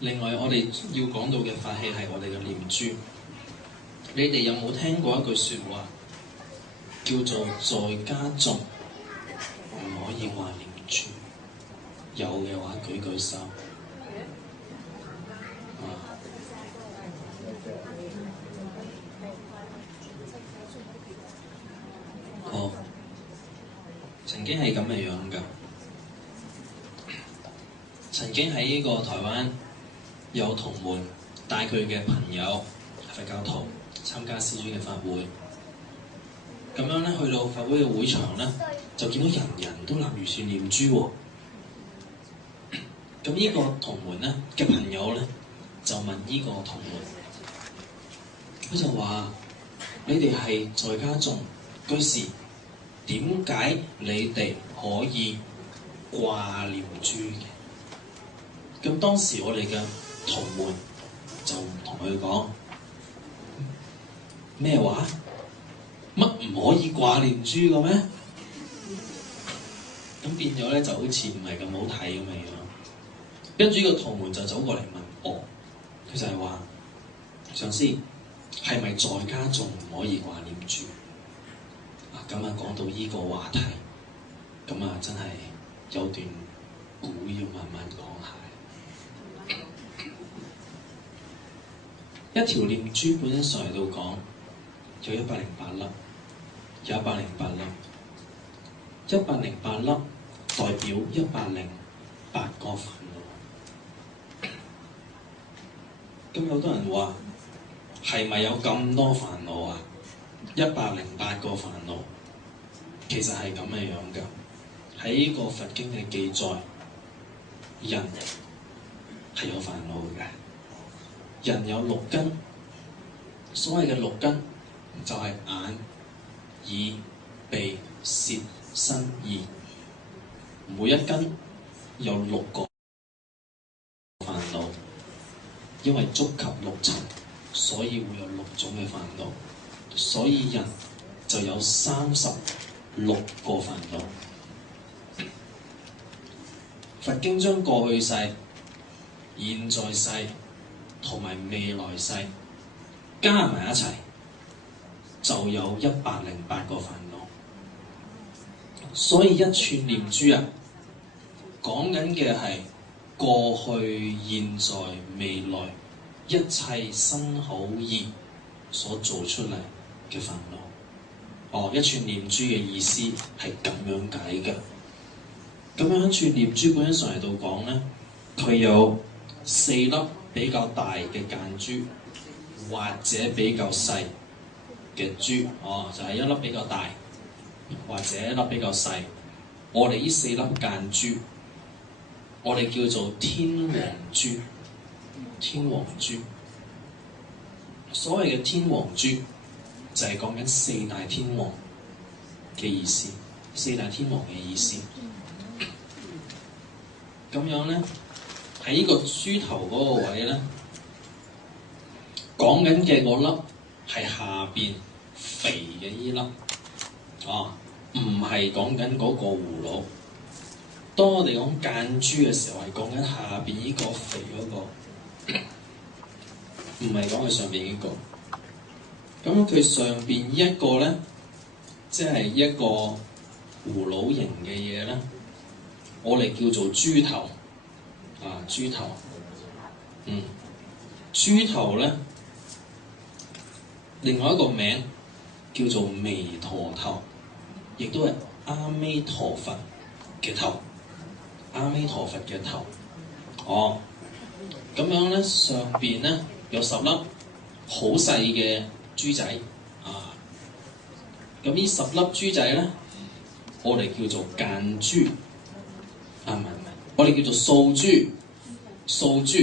另外，我哋要講到嘅法器係我哋嘅念珠。你哋有冇聽過一句説話，叫做在家中唔可以掛念珠？有嘅話舉舉手。好，曾經係咁嘅樣㗎。曾經喺呢個台灣有同門帶佢嘅朋友佛教徒參加師尊嘅法會，咁樣咧去到法會嘅會場咧，就見到人人都立如是念珠喎。咁呢個同門咧嘅朋友咧就問呢個同門，佢就話：你哋係在家眾居士，點解你哋可以掛念珠嘅？咁當時我哋嘅同門就同佢講。咩話？乜唔可以掛念珠嘅咩？咁變咗咧就好似唔係咁好睇咁嘅樣。跟住呢個同門就走過嚟問我，佢就係話：上師係咪在家仲唔可以掛念珠？咁講到呢個話題，咁真係有段古要慢慢講下。一條念珠本身上嚟到講。有108粒，有108粒，108粒代表108個煩惱。咁有多人話係咪有咁多煩惱啊？108個煩惱，其實係咁嘅樣㗎。喺呢個佛經嘅記載，人係有煩惱嘅。人有6根，所謂嘅6根。就係眼、耳、鼻、舌、身、意，每一根有6個煩惱，因為觸及6塵，所以會有6種嘅煩惱，所以人就有36個煩惱。佛經將過去世、現在世同埋未來世加埋一齊，就有108個煩惱，所以一串念珠講緊嘅係過去、現在、未來一切身口意所做出嚟嘅煩惱。一串念珠嘅意思係咁樣解嘅。咁樣一串念珠本身上嚟到講咧，佢有4粒比較大嘅間珠，或者比較細嘅珠，就係1粒比較大，或者一粒比較細，我哋呢4粒間珠，我哋叫做天王珠。天王珠，所謂嘅天王珠就係講緊4大天王嘅意思。4大天王嘅意思，咁樣咧喺呢個豬頭嗰個位咧，講緊嘅嗰粒係下邊肥嘅依粒，唔係講緊嗰個葫蘆。當我哋講間珠嘅時候，係講緊下邊呢個肥嗰個，唔係講佢上邊呢個。咁佢上邊呢一個咧，即係一個葫蘆形嘅嘢咧，我哋叫做豬頭。豬頭，豬頭咧，另外一個名叫做彌陀頭，亦都係阿彌陀佛嘅頭。阿彌陀佛嘅頭，咁樣咧，上邊咧有10粒好細嘅珠仔，咁呢10粒珠仔咧，我哋叫做間珠，唔係，我哋叫做素珠，素珠，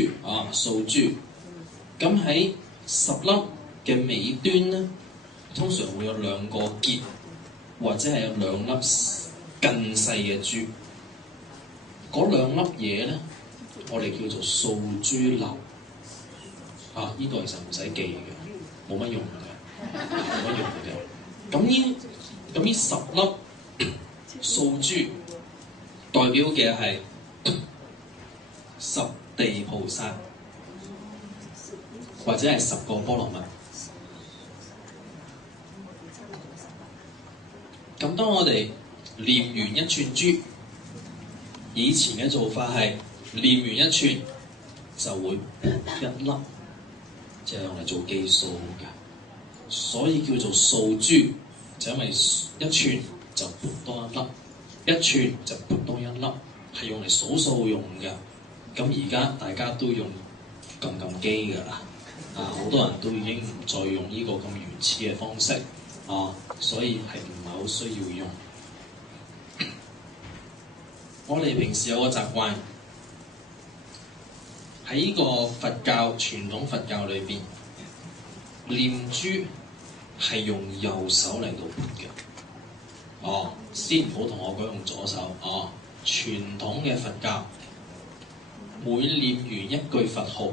咁喺10粒嘅尾端咧，通常會有2個結，或者係有2粒更細嘅珠。嗰2粒嘢咧，我哋叫做素珠流。呢個其實唔使記嘅，冇乜用嘅。咁呢10粒素珠代表嘅係10地菩薩，或者係10個波羅蜜。咁當我哋念完一串珠，以前嘅做法係念完一串就會1粒，即係用嚟做計數嘅，所以叫做素珠，就因為一串就撥多1粒，一串就撥多1粒，係用嚟數數用嘅。咁而家大家都用撳機㗎啦，好多人都已經唔再用呢個咁原始嘅方式，所以係唔係好需要用。我哋平時有個習慣，喺呢個佛教傳統佛教裏邊，念珠係用右手嚟到撥嘅。先唔好同我講用左手。傳統嘅佛教每念完一句佛號，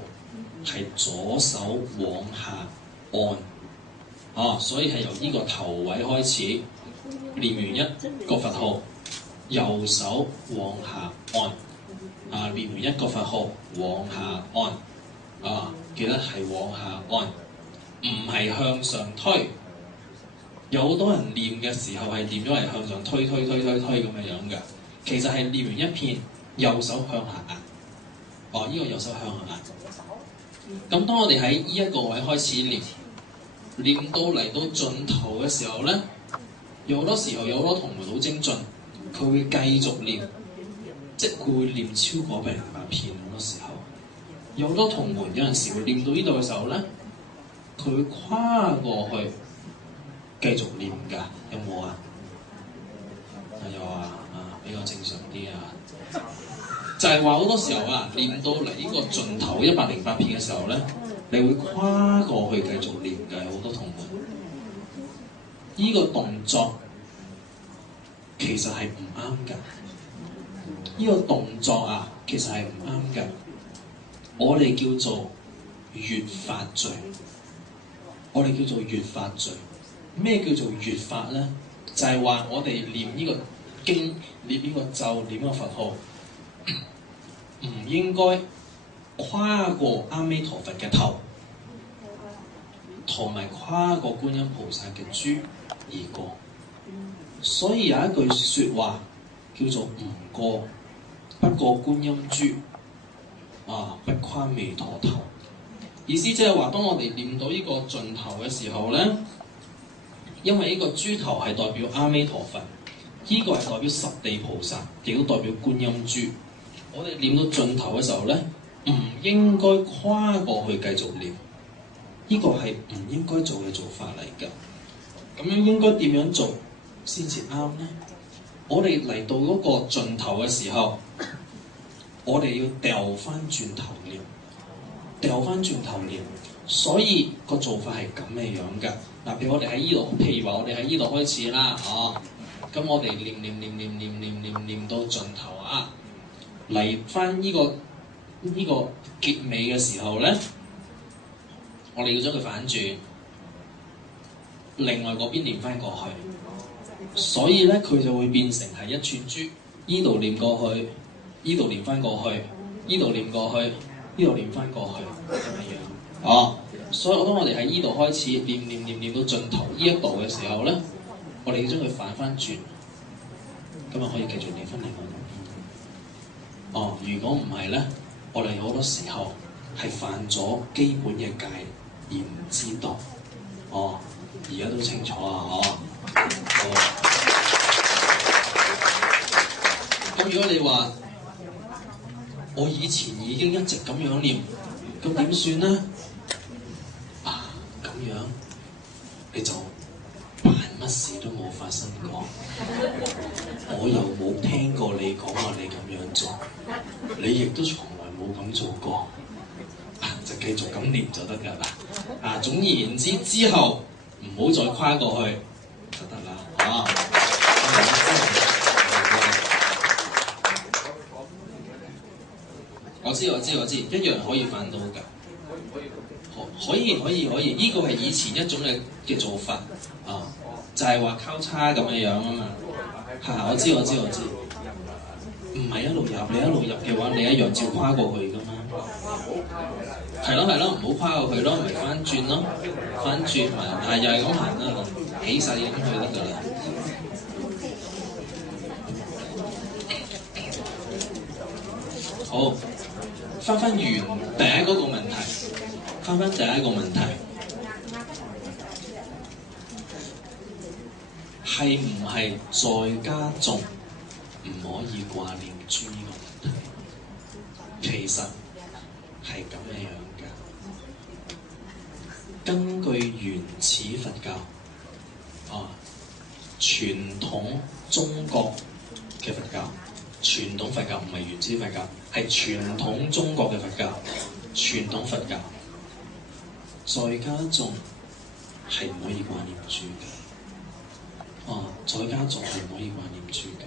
係左手往下按。所以係由呢個頭位開始，念完一個佛號，右手往下按，念完一個佛號往下按，記得係往下按，唔係向上推。有好多人念嘅時候係念咗係向上推咁樣嘅，其實係念完一片，右手向下壓。呢個右手向下壓。咁當我哋喺呢一個位開始念到嚟到盡頭嘅時候咧，有好多時候有好多同門好精進。佢會繼續念，即係佢會念超過108片。好多時候，有好多同門有陣時會念到呢度嘅時候咧，佢會跨過去繼續念㗎。有冇啊？有啊，比較正常啲啊。就係話好多時候念到嚟呢個盡頭108片嘅時候咧，你會跨過去繼續念㗎。好多同門呢個動作其實係唔啱㗎，呢個動作其實係唔啱㗎。我哋叫做越法罪，咩叫做越法咧？就係話我哋念呢個經、念呢個咒、念呢個佛號，唔應該跨過阿彌陀佛嘅頭，同埋跨過觀音菩薩嘅珠而過。所以有一句説話叫做不過觀音珠，不跨彌陀頭。意思即係話，當我哋念到呢個盡頭嘅時候咧，因為呢個珠頭係代表阿彌陀佛，呢個係代表10地菩薩，亦都代表觀音珠。我哋念到盡頭嘅時候咧，唔應該跨過去繼續念，呢個係唔應該做嘅做法嚟㗎。咁樣應該點樣做？先至啱呢？我哋嚟到嗰個盡頭嘅時候，我哋要掉翻轉頭念，掉翻轉頭念。所以個做法係咁嘅樣㗎。嗱，譬如我哋喺呢度，譬如話我哋喺呢度開始啦，咁我哋念到盡頭啊，嚟翻呢個結尾嘅時候咧，我哋要將佢反轉，另外嗰邊念翻過去。所以咧，佢就會變成係一串珠，依度念過去，依度念翻過去，依度念過去，依度念翻過去，咁樣。所以當我哋喺依度開始念到盡頭呢一度嘅時候咧，我哋要將佢反翻轉，咁啊可以繼續念翻另外一邊。如果唔係咧，我哋好多時候係犯咗基本嘅戒而唔知道。而家都清楚啦，咁如果你話我以前已經一直咁樣念，咁點算咧？咁樣你就扮乜事都冇發生過，我又冇聽過你講話你咁樣做，你亦都從來冇咁做過，就繼續咁念就得㗎啦。總而言之，之後唔好再跨過去就得啦。我知，一樣可以犯到㗎。可以，呢個係以前一種嘅做法就係話交叉咁嘅樣啊嘛。我知。唔係一路入，你一路入嘅話，你一樣照跨過去㗎嘛。係咯，唔好跨過去咯，咪翻轉咯，翻轉咪又係咁行啦，起勢咁去得㗎啦。好，翻原第一嗰個問題。翻第一個問題，係唔係在家中唔可以掛念珠呢個問題？其實係咁樣嘅。根據原始佛教傳統中國嘅佛教，傳統佛教唔係原始佛教，係傳統中國嘅佛教，傳統佛教。在家中係唔可以掛念珠嘅。在家中係唔可以掛念珠嘅。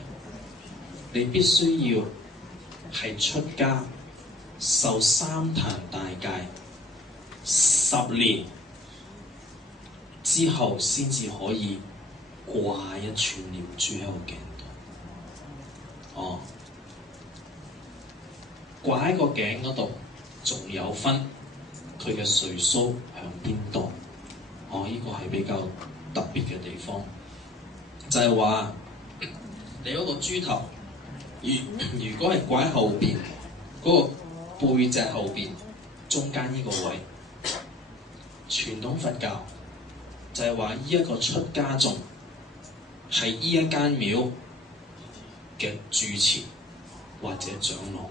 你必須要係出家受三壇大戒10年之後，先至可以掛一串念珠喺個頸度。掛喺個頸嗰度仲有分。佢嘅歲數向邊度？呢個係比較特別嘅地方，就係話你嗰個豬頭，如果係掛喺後邊嗰個背脊後邊中間呢個位，傳統佛教就係話呢一個出家眾係呢一間廟嘅住持或者長老。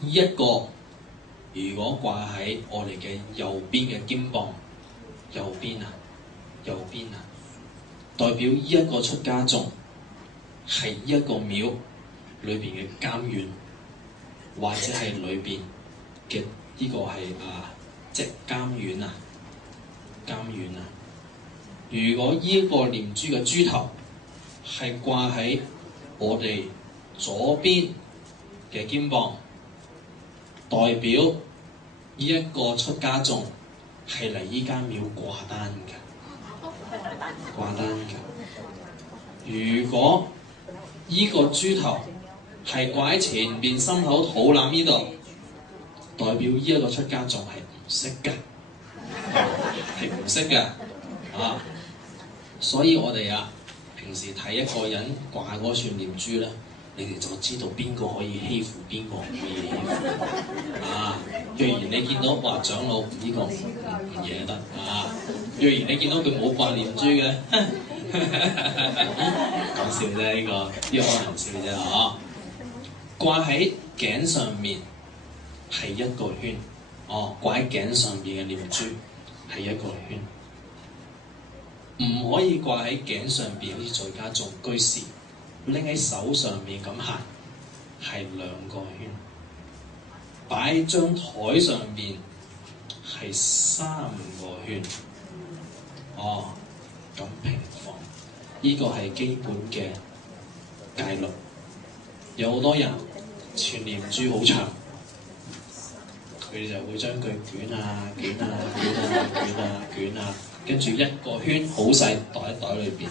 呢一個如果掛喺我哋嘅右邊嘅肩膀，右邊代表呢一個出家眾係呢一個廟裏邊嘅監院，或者係裏邊嘅呢個係即監院。如果呢一個念珠嘅珠頭係掛喺我哋左邊嘅肩膀，代表呢一個出家眾係嚟依間廟掛單嘅。如果呢個豬頭係掛喺前邊心口肚腩呢度，代表呢一個出家眾係唔識嘅，所以我哋平時睇一個人掛嗰串念珠咧，你哋就知道邊個可以欺負，邊個唔可以欺負。若然你見到長老呢個唔惹得，若然你見到佢冇掛念珠嘅，講笑啫，呢個開玩笑啫。掛喺頸上面係一個圈，掛喺頸上面嘅念珠係一個圈。唔可以掛喺頸上邊，好似在家做居士，拎喺手上面咁行，係2個圈。擺喺張台上邊係3個圈。哦，咁平放，呢個係基本嘅戒律。有好多人串念珠好長，佢哋就會將佢捲啊捲啊捲啊捲啊捲啊，跟住1個圈好細袋喺袋裏邊。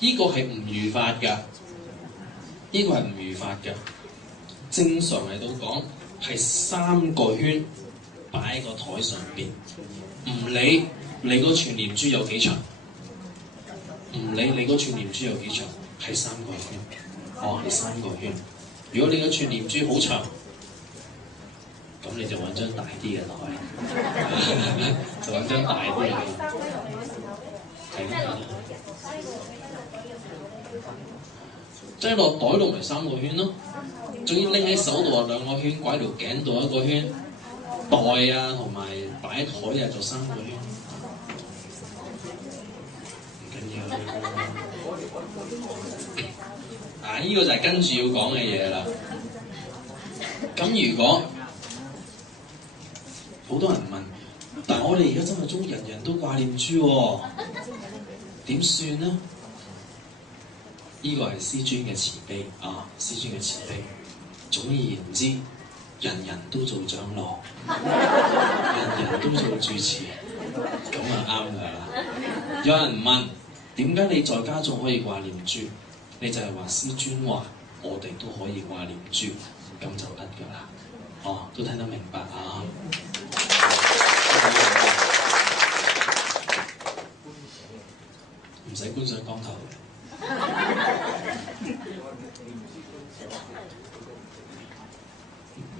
呢個係唔如法㗎，呢個係唔如法㗎。正常嚟到講係3個圈擺喺個台上邊，唔理你嗰串念珠有幾長，唔理你嗰串念珠有幾長，係3個圈。哦，係3個圈。如果你嗰串念珠好長，咁你就揾張大啲嘅台，就揾張大啲嘅。係咁。擠落袋度咪3個圈咯。仲要拎喺手度啊2個圈，拐條頸度1個圈，袋啊同埋擺台啊就3個圈。唔緊要啊！呢個就係跟住要講嘅嘢啦。咁如果好多人問，但係我哋而家真係中人人都掛念珠喎，點算呢？呢個係師尊嘅慈悲啊！師尊嘅慈悲。總而言之，人人都做長老，人人都做住持，咁啊啱㗎啦。有人問點解你在家仲可以掛念珠？你就係話師尊話我哋都可以掛念珠，咁就得㗎啦。哦，都聽得明白啊！唔使觀想光頭嘅。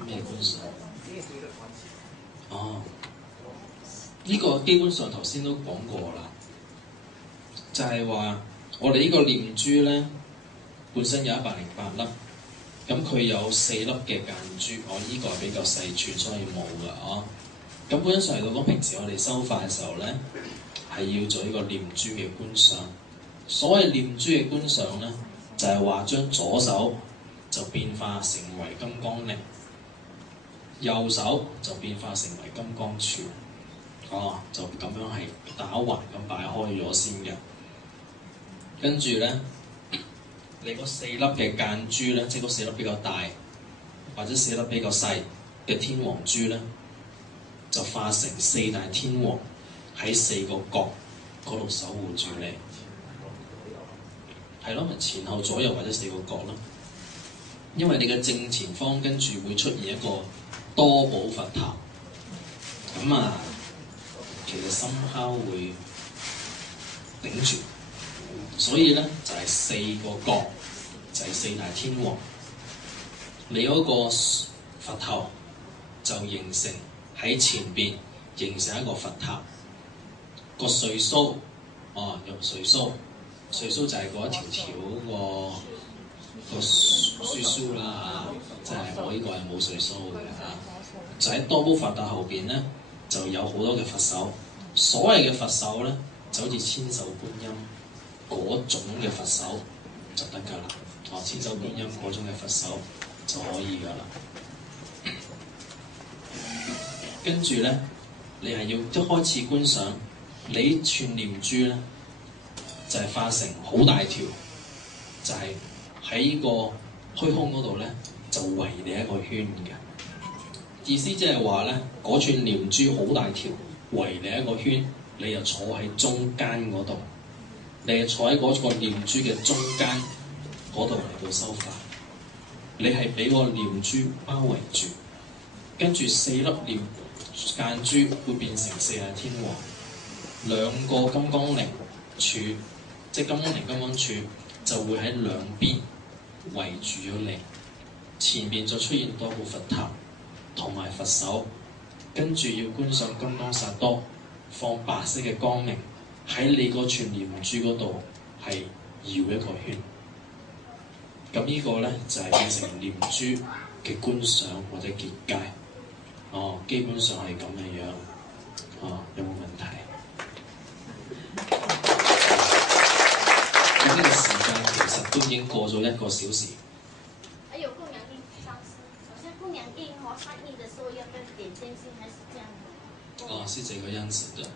咩觀想？哦，呢個基本上頭先都講過啦，就係話我哋呢個念珠咧，本身有108粒，咁佢有4粒嘅間珠，呢個係比較細寸，所以冇㗎。咁本身上嚟到講，平時我哋修法嘅時候咧，係要做呢個念珠嘅觀想。所謂念珠嘅觀想咧，就係話將左手就變化成為金剛鈴，右手就變化成為金剛杵。就咁樣係打橫咁擺開咗先嘅。跟住咧，你嗰4粒嘅間珠咧，即係嗰4粒比較大，或者4粒比較細嘅天王珠咧，就化成4大天王喺4個角嗰度守護住你。係咯，前後左右或者4個角啦。因為你嘅正前方跟住會出現一個多寶佛塔，咁啊，其實心敲會頂住，所以咧就係4個角，就係4大天王。你嗰個佛頭就形成喺前邊形成一個佛塔，個穗鬚用穗鬚。穗鬚就係嗰一條條個須須啦嚇，即係我呢個係冇穗鬚嘅嚇。就喺多寶佛塔後邊咧，就有好多嘅佛手。所謂嘅佛手咧，就好似千手觀音嗰種嘅佛手就得㗎啦。千手觀音嗰種嘅佛手就可以㗎啦。跟住咧，你係要一開始觀想，你串念珠咧。就係化成好大條，就係喺呢個虛空嗰度咧，就圍你一個圈嘅意思，即係話咧，嗰串念珠好大條，圍你一個圈，你又坐喺中間嗰度，你係坐喺嗰個念珠嘅中間嗰度嚟到修法，你係俾個念珠包圍住，跟住4粒念間珠會變成4大天王，2個金剛鈴杵。即係金剛鈴、金剛杵就會喺兩邊圍住咗你，前面就出現多寶佛塔同埋佛手，跟住要觀想金剛薩埵放白色嘅光明喺你嗰串念珠嗰度係繞一個圈。咁呢個咧就係變成念珠嘅觀想或者結界。基本上係咁嘅樣。有冇問題？都已經過咗1個小時。還有供養印上師，好像供養印上印的時候要跟點堅心，還是這樣的？哦，是這個樣子的。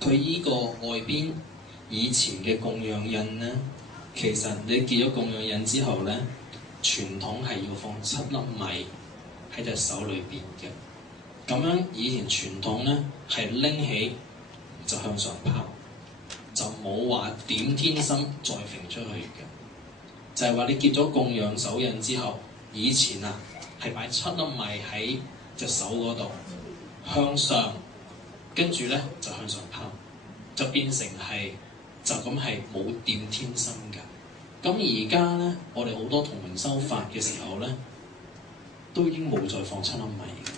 佢依個外邊以前嘅供養印呢，其實你結咗供養印之後呢，傳統係要放7粒米喺隻手裏邊嘅。咁樣以前傳統呢係拎起就向上拋，就冇話點天心再揈出去嘅。就係話你結咗供養手印之後，以前啊係擺7粒米喺隻手嗰度向上，跟住咧就向上拋，就變成係就咁係冇掂天心嘅。咁而家咧，我哋好多同名修法嘅時候咧，都已經冇再放7粒米嘅。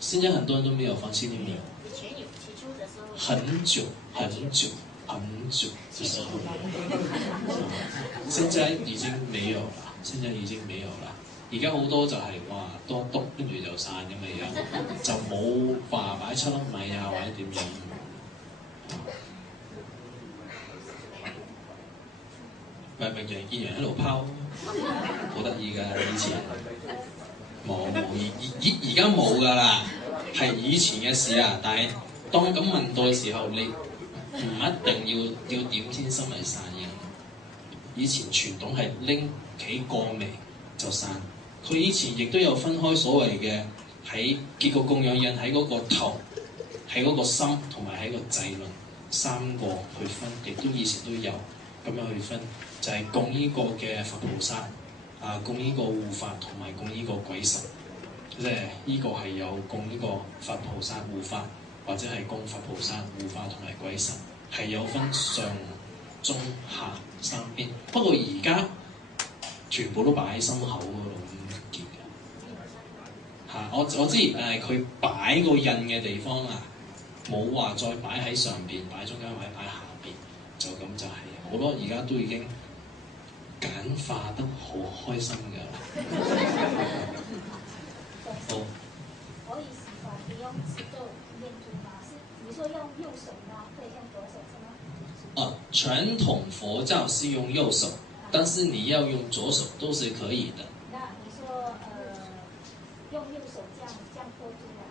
現在很多人都沒有放7粒米。以前有，起初的時候。很久的時候，現在已經沒有啦。現在已經沒有啦。而家好多就係哇多篤跟住就散咁嘅樣，就冇話擺7粒米啊或者點樣。咪明人見人喺度拋，好得意㗎。以前冇而家冇㗎啦，係以前嘅事啊。但係當咁問到嘅時候，你唔一定要點天心嚟散嘅。以前傳統係拎起過眉就散。佢以前亦都有分開所謂嘅喺結個供養印喺嗰個頭，喺嗰個心同埋喺個際輪3個去分，亦都以前都有咁樣去分，就係供呢個嘅佛菩薩啊，供呢個護法同埋供呢個鬼神，即係呢個係有供呢個佛菩薩護法，或者係供佛菩薩護法同埋鬼神，係有分上中下3邊。不過而家全部都擺喺心口嗰度咁結嘅嚇。我知佢擺個印嘅地方啊，冇話再擺喺上邊，擺中間或者擺下邊，就咁就係好多。而家都已經簡化得好開心㗎。好。可以示範你用持咒念珠嗎？是你說用右手嗎？可以用左手是嗎？傳統佛教是用右手，但是你要用左手都是可以的。那你說用右手這樣托住啊？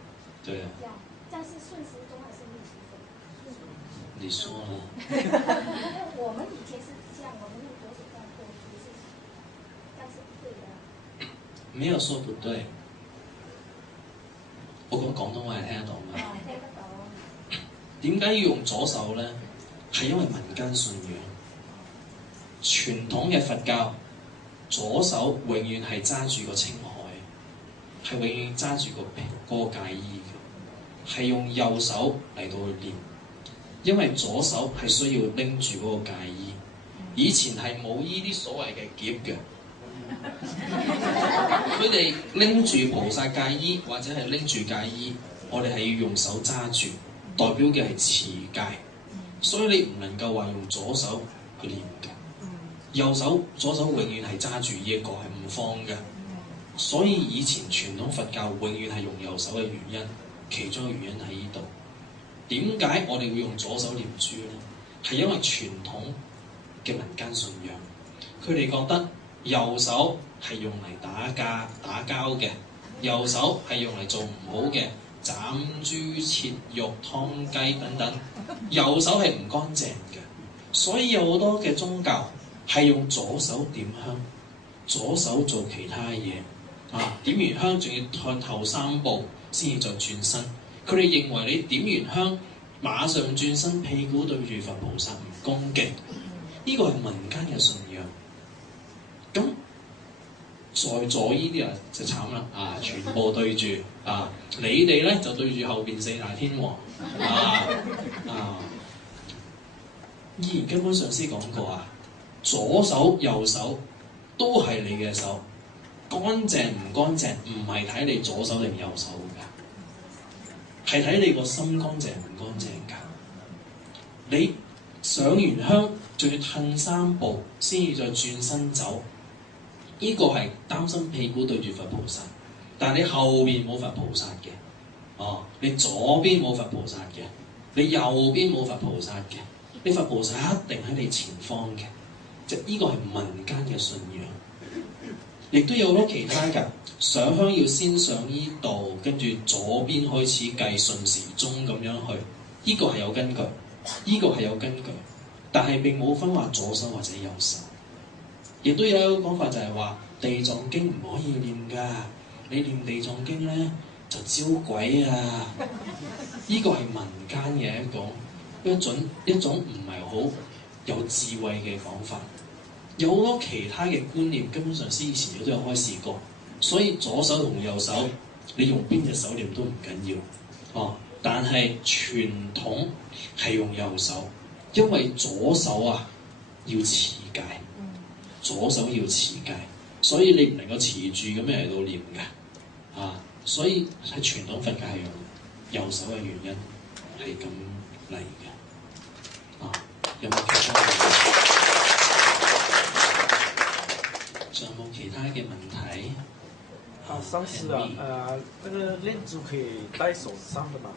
對啊。這樣是順時鐘還是逆時鐘？你說啊。我們以前是這樣，我們用左手這樣托住是，但是不對的。沒有說不對。我講廣東話係聽得到嘛？聽得到。點解要用左手呢？係因為民間信仰。傳統嘅佛教，左手永遠係揸住個青海，係永遠揸住個戒衣嘅，係用右手嚟到去練。因為左手係需要拎住嗰個戒衣，以前係冇呢啲所謂嘅夾嘅。佢哋拎住菩薩戒衣或者係拎住戒衣，我哋係要用手揸住，代表嘅係持戒。所以你唔能夠話用左手去練嘅，左手永遠係揸住呢一個係唔放嘅。所以以前傳統佛教永遠係用右手嘅原因，其中嘅原因喺呢度。點解我哋會用左手念珠呢？係因為傳統嘅民間信仰，佢哋覺得右手係用嚟打交嘅，右手係用嚟做唔好嘅，斬豬切肉劏雞等等，右手係唔乾淨嘅。所以有好多嘅宗教係用左手點香，左手做其他嘢啊！點完香仲要向後3步先至再轉身。佢哋認為你點完香馬上轉身，屁股對住佛菩薩唔恭敬，呢個係民間嘅信仰。咁在座呢啲人就慘啦啊！全部對住啊，你哋咧就對住後邊4大天王啊！依然根本上師講過啊，左手右手都係你嘅手，乾淨唔乾淨唔係睇你左手定右手㗎，係睇你個心乾淨唔乾淨㗎。你上完香仲要褪3步先至再轉身走，呢個係擔心屁股對住佛菩薩，但係你後邊冇佛菩薩嘅，你左邊冇佛菩薩嘅，你右邊冇佛菩薩嘅。你佛菩薩一定喺你前方嘅，即係呢個係民間嘅信仰。亦都有好多其他㗎，上香要先上呢度，跟住左邊開始計順時鐘咁樣去，呢個係有根據，呢個係有根據，但係並冇分話左手或者右手。亦都有一個講法就係話地藏經唔可以念㗎，你念地藏經咧就招鬼啊！呢個係民間嘅一種唔係好有智慧嘅講法。有好多其他嘅觀念，根本上師以前都有開示過，所以左手同右手，你用邊隻手念都唔緊要，哦。但係傳統係用右手，因為左手啊要持戒，左手要持戒，所以你唔能夠持住咁樣嚟到念嘅，啊，所以喺傳統佛教係用右手嘅原因係咁嚟嘅，啊，有冇其他？仲有冇其他嘅問題？上次啊，那個念珠可以戴手上的嗎？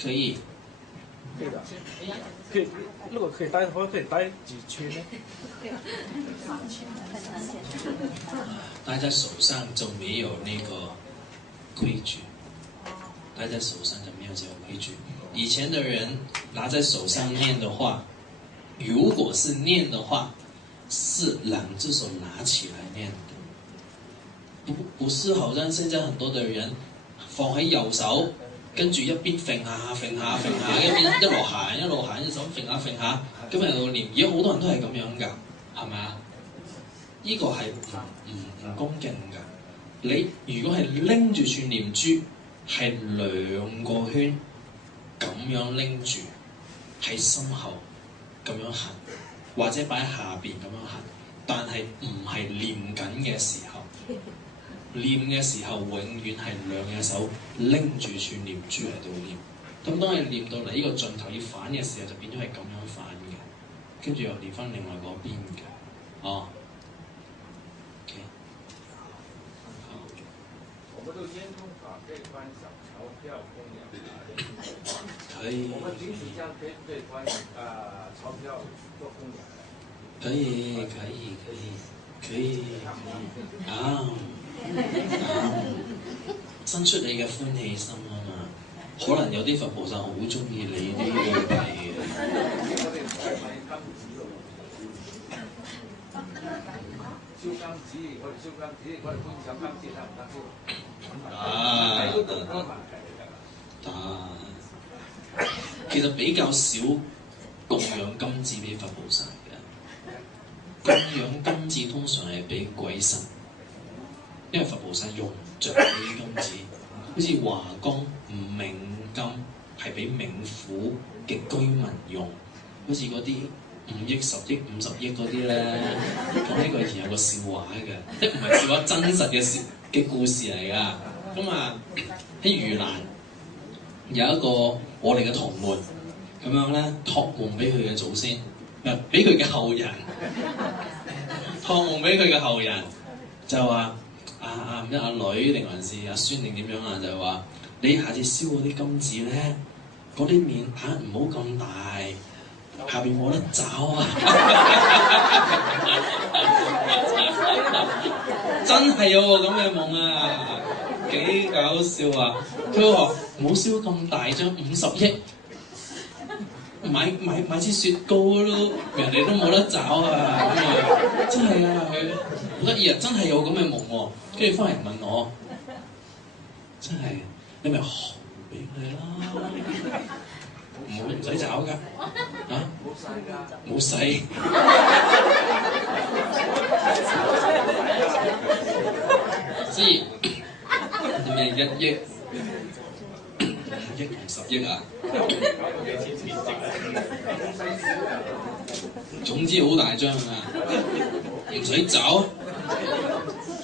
可以。可以的。可以，如果可以戴的話，可以戴幾圈呢？戴在手上就沒有那個規矩，戴在手上就沒有這個規矩。以前的人拿在手上念的話，如果是念的話，是兩隻手拿起來念的，不是好像現在很多的人放喺右手，跟住一邊揈下揈下揈下，一邊一路行一路行，隻手揈下揈下，咁喺度念。而家好多人都係咁樣㗎，係咪啊？呢個係唔恭敬㗎。你如果係拎住串念珠，係兩個圈咁樣拎住，喺心口咁樣行。或者擺喺下邊咁樣行，但係唔係念緊嘅時候，念嘅時候永遠係兩隻手拎住串念珠嚟到念。咁當你念到嚟呢個盡頭要反嘅時候，就變咗係咁樣反嘅，跟住又念翻另外嗰邊嘅。哦 ，OK， 好。我們都煙通法可以觀小鈔票供養。可以。我們平時這樣可以觀鈔票做供養。可以，伸出你嘅歡喜心啊嘛！可能有啲佛菩薩好中意你呢個幣嘅。燒金紙，我哋燒金紙，我哋觀賞金紙得唔得？其實比較少供養金紙俾佛菩薩。供養金紙通常係俾鬼神，因為佛菩薩用着呢啲金紙，好似華宮冥金係俾冥府嘅居民用，好似嗰啲5億、10億、50億嗰啲咧。咁呢個以前有個笑話嘅，即唔係笑話，真實嘅故事嚟㗎。咁啊喺盂蘭有一個我哋嘅同門咁樣咧，託夢俾佢嘅祖先。俾佢嘅後人，託夢俾佢嘅後人，就話阿女定還是阿孫定點樣啊？就話你下次燒嗰啲金紙咧，嗰啲面額唔好咁大，下邊冇得找啊！真係有個咁嘅夢啊，幾搞笑啊！佢話唔好燒咁大張50億。買支雪糕咯，人哋都冇得找啊！真係啊，佢好得意啊！真係有咁嘅夢喎，跟住翻嚟問我，真係你咪豪俾佢啦，唔使找㗎，嚇冇細，知係咪1億？5億同10億啊！總之好大張啊，唔使找。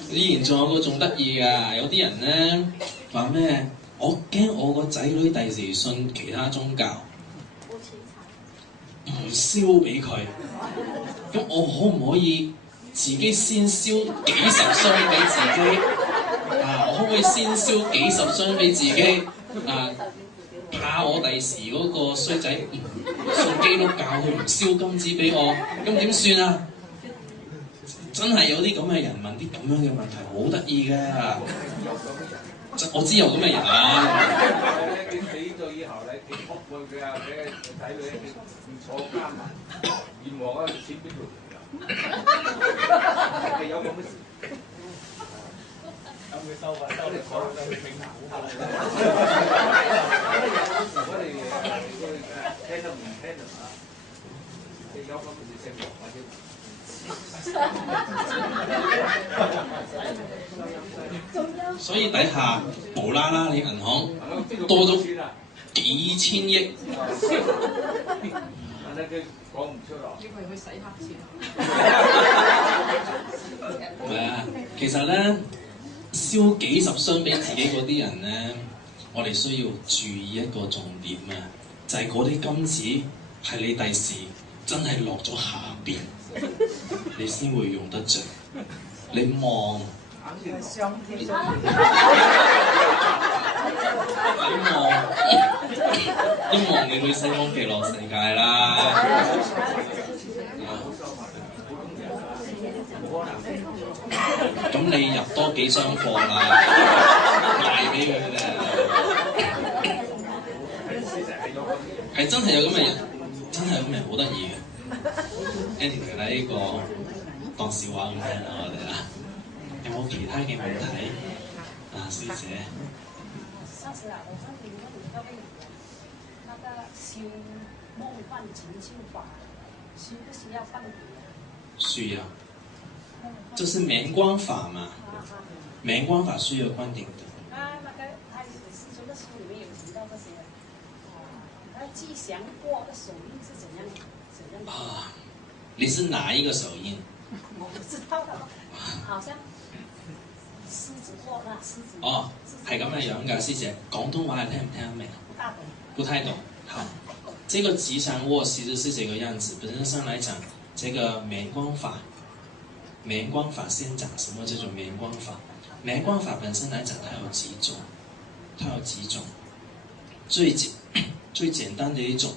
以前仲有個仲得意㗎，有啲人咧話咩？我驚我個仔女第時信其他宗教，唔燒俾佢。咁我可唔可以自己先燒幾十箱俾自己？我可唔可以先燒幾十箱俾自己？拋我第時嗰個衰仔信基督教，佢唔燒金紙俾我，咁點算啊？真係有啲咁嘅人問啲咁樣嘅問題，好得意㗎。我知有咁嘅人啊。你死咗以後咧，你屋佢啊，俾個仔女你坐監啊，閻王嗰條錢邊度嚟㗎？係有咁嘅事。有冇收啊？收你講收你平衡好下。我哋聽得唔聽得啊？你有咁嘅事姓王或者？所以底下無啦啦，你銀行多咗幾千億。但係佢講唔出來。因為佢洗黑錢。唔係啊，其實咧燒幾十箱俾自己嗰啲人咧，我哋需要注意一個重點啊，就係嗰啲金紙係你第時真係落咗下邊。你先會用得着。你望，你望你去西方極樂世界啦。咁你入多幾箱貨啦，賣俾佢咧。係真係有咁嘅人，真係有咁嘅人，好得意嘅。Anyway 咧，呢個當笑話咁聽啦，我哋啊，有冇其他嘅問題？啊，小姐。上次啊，我想問一個問題，那個修夢幻成就法，需不需要灌頂？需要，就是棉光法嘛。棉光法需要灌頂的。那個他師兄的書裡面有提到這些，吉祥過的手印是怎樣的？啊，你是哪一個手印？我不知道的，好像獅子座啦，獅子。哦，係咁嘅樣㗎，師姐。廣東話係聽唔聽得明？不太懂。好，這個吉祥握其實是這個樣子。本身上來講，這個棉光法，棉光法先講什麼叫做棉光法？棉光法本身來講，它有幾種？最簡單的一種，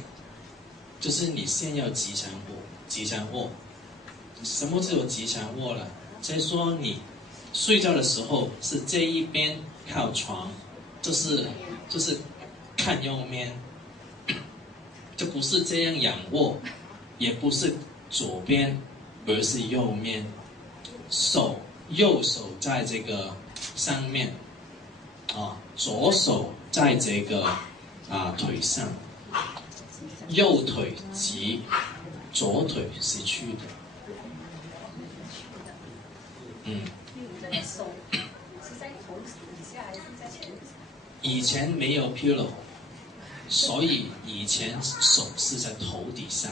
就是你先要吉祥握。什麼叫做吉祥握呢？就是說你睡覺的時候是這一邊靠床，就是看右面，就不是這樣仰臥，也不是左邊，而是右面。右手在這個上面，左手在這個腿上，右腿直，左腿是曲的。以前沒有 pillow， 所以以前手是在頭底下。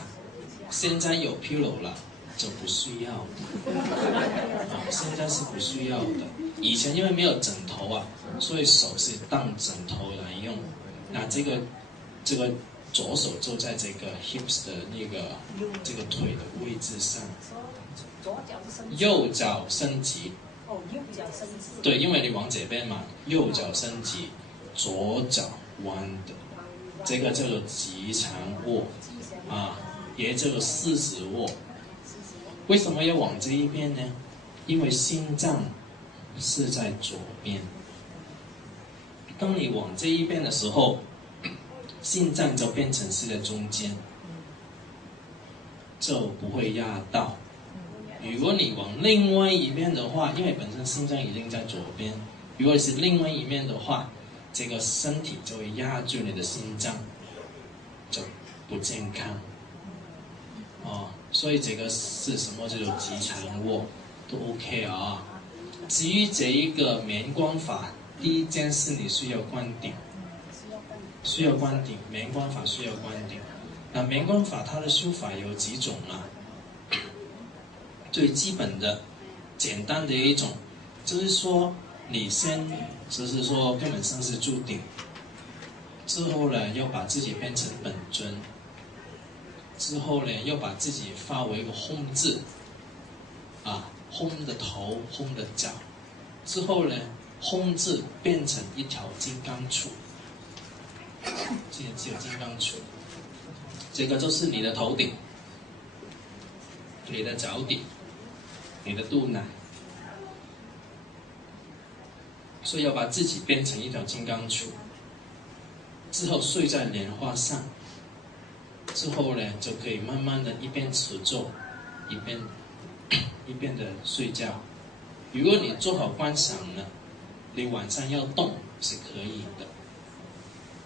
現在有 pillow 了，就不需要。現在是不需要的。以前因為沒有枕頭啊，所以手是當枕頭來用。那這個左手就在這個 hips 的這個腿的位置上。右腳伸直。右腳伸直。對，因為你往這邊嘛，右腳伸直，左腳彎的，這個叫做吉祥握也叫做獅子握。為什麼要往這一邊呢？因為心臟是在左邊。當你往這一邊的時候，心臟就變成是在中間，就不會壓到。如果你往另外一面的話，因為本身心臟已經在左邊，如果是另外一面的話，這個身體就會壓住你的心臟，就不健康。所以這個是什麼叫做吉祥握都 OK 啊。至於這一個棉光法，第一件事你需要灌頂，棉光法需要灌頂。那棉光法它的修法有幾種啊？最基本的、簡單的一種，就是說你先，就是說根本上是注定，之後呢要把自己變成本尊，之後呢要把自己化為一個吽字，吽的頭、吽的腳，之後呢吽字變成一條金剛杵，现在只有金刚杵。这个就是你的头顶、你的脚底、你的肚腩，所以要把自己变成一条金刚杵，之后睡在莲花上，之后呢就可以慢慢的一边持咒，一边的睡觉。如果你做好观想呢，你晚上要动是可以的。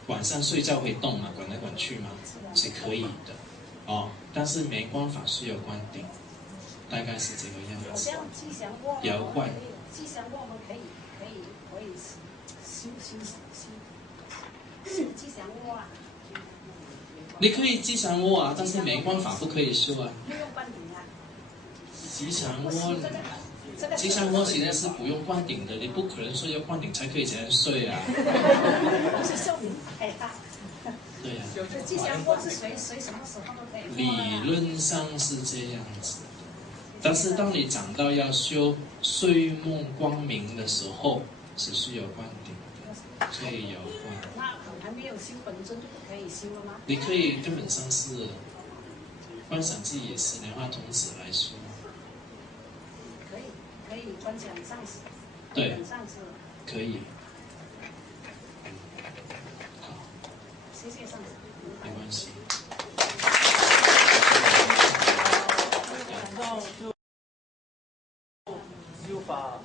晚上睡觉会动嘛，滚来滚去嘛，是可以的，哦。但是没关法需要关顶，大概是这个样子。像吉祥窝，妖怪，吉祥窝我们可以修吉祥窝啊。你可以吉祥窝啊，但是没关法不可以修啊。不用关顶啊。吉祥窝。吉祥窝其实是不用关顶的，你不可能说要关顶才可以这样睡啊。不是寿命太大。对呀、啊。吉祥窝是随什么时候都可以。理论上是这样子，但是当你长到要修睡梦光明的时候，是需要关顶的，所以要关。那还没有修本尊就不可以修了吗？你可以根本上是观想自己也是莲花童子来修。可以观想上师，对，上师可以。好，谢谢上师。没关系。然后修法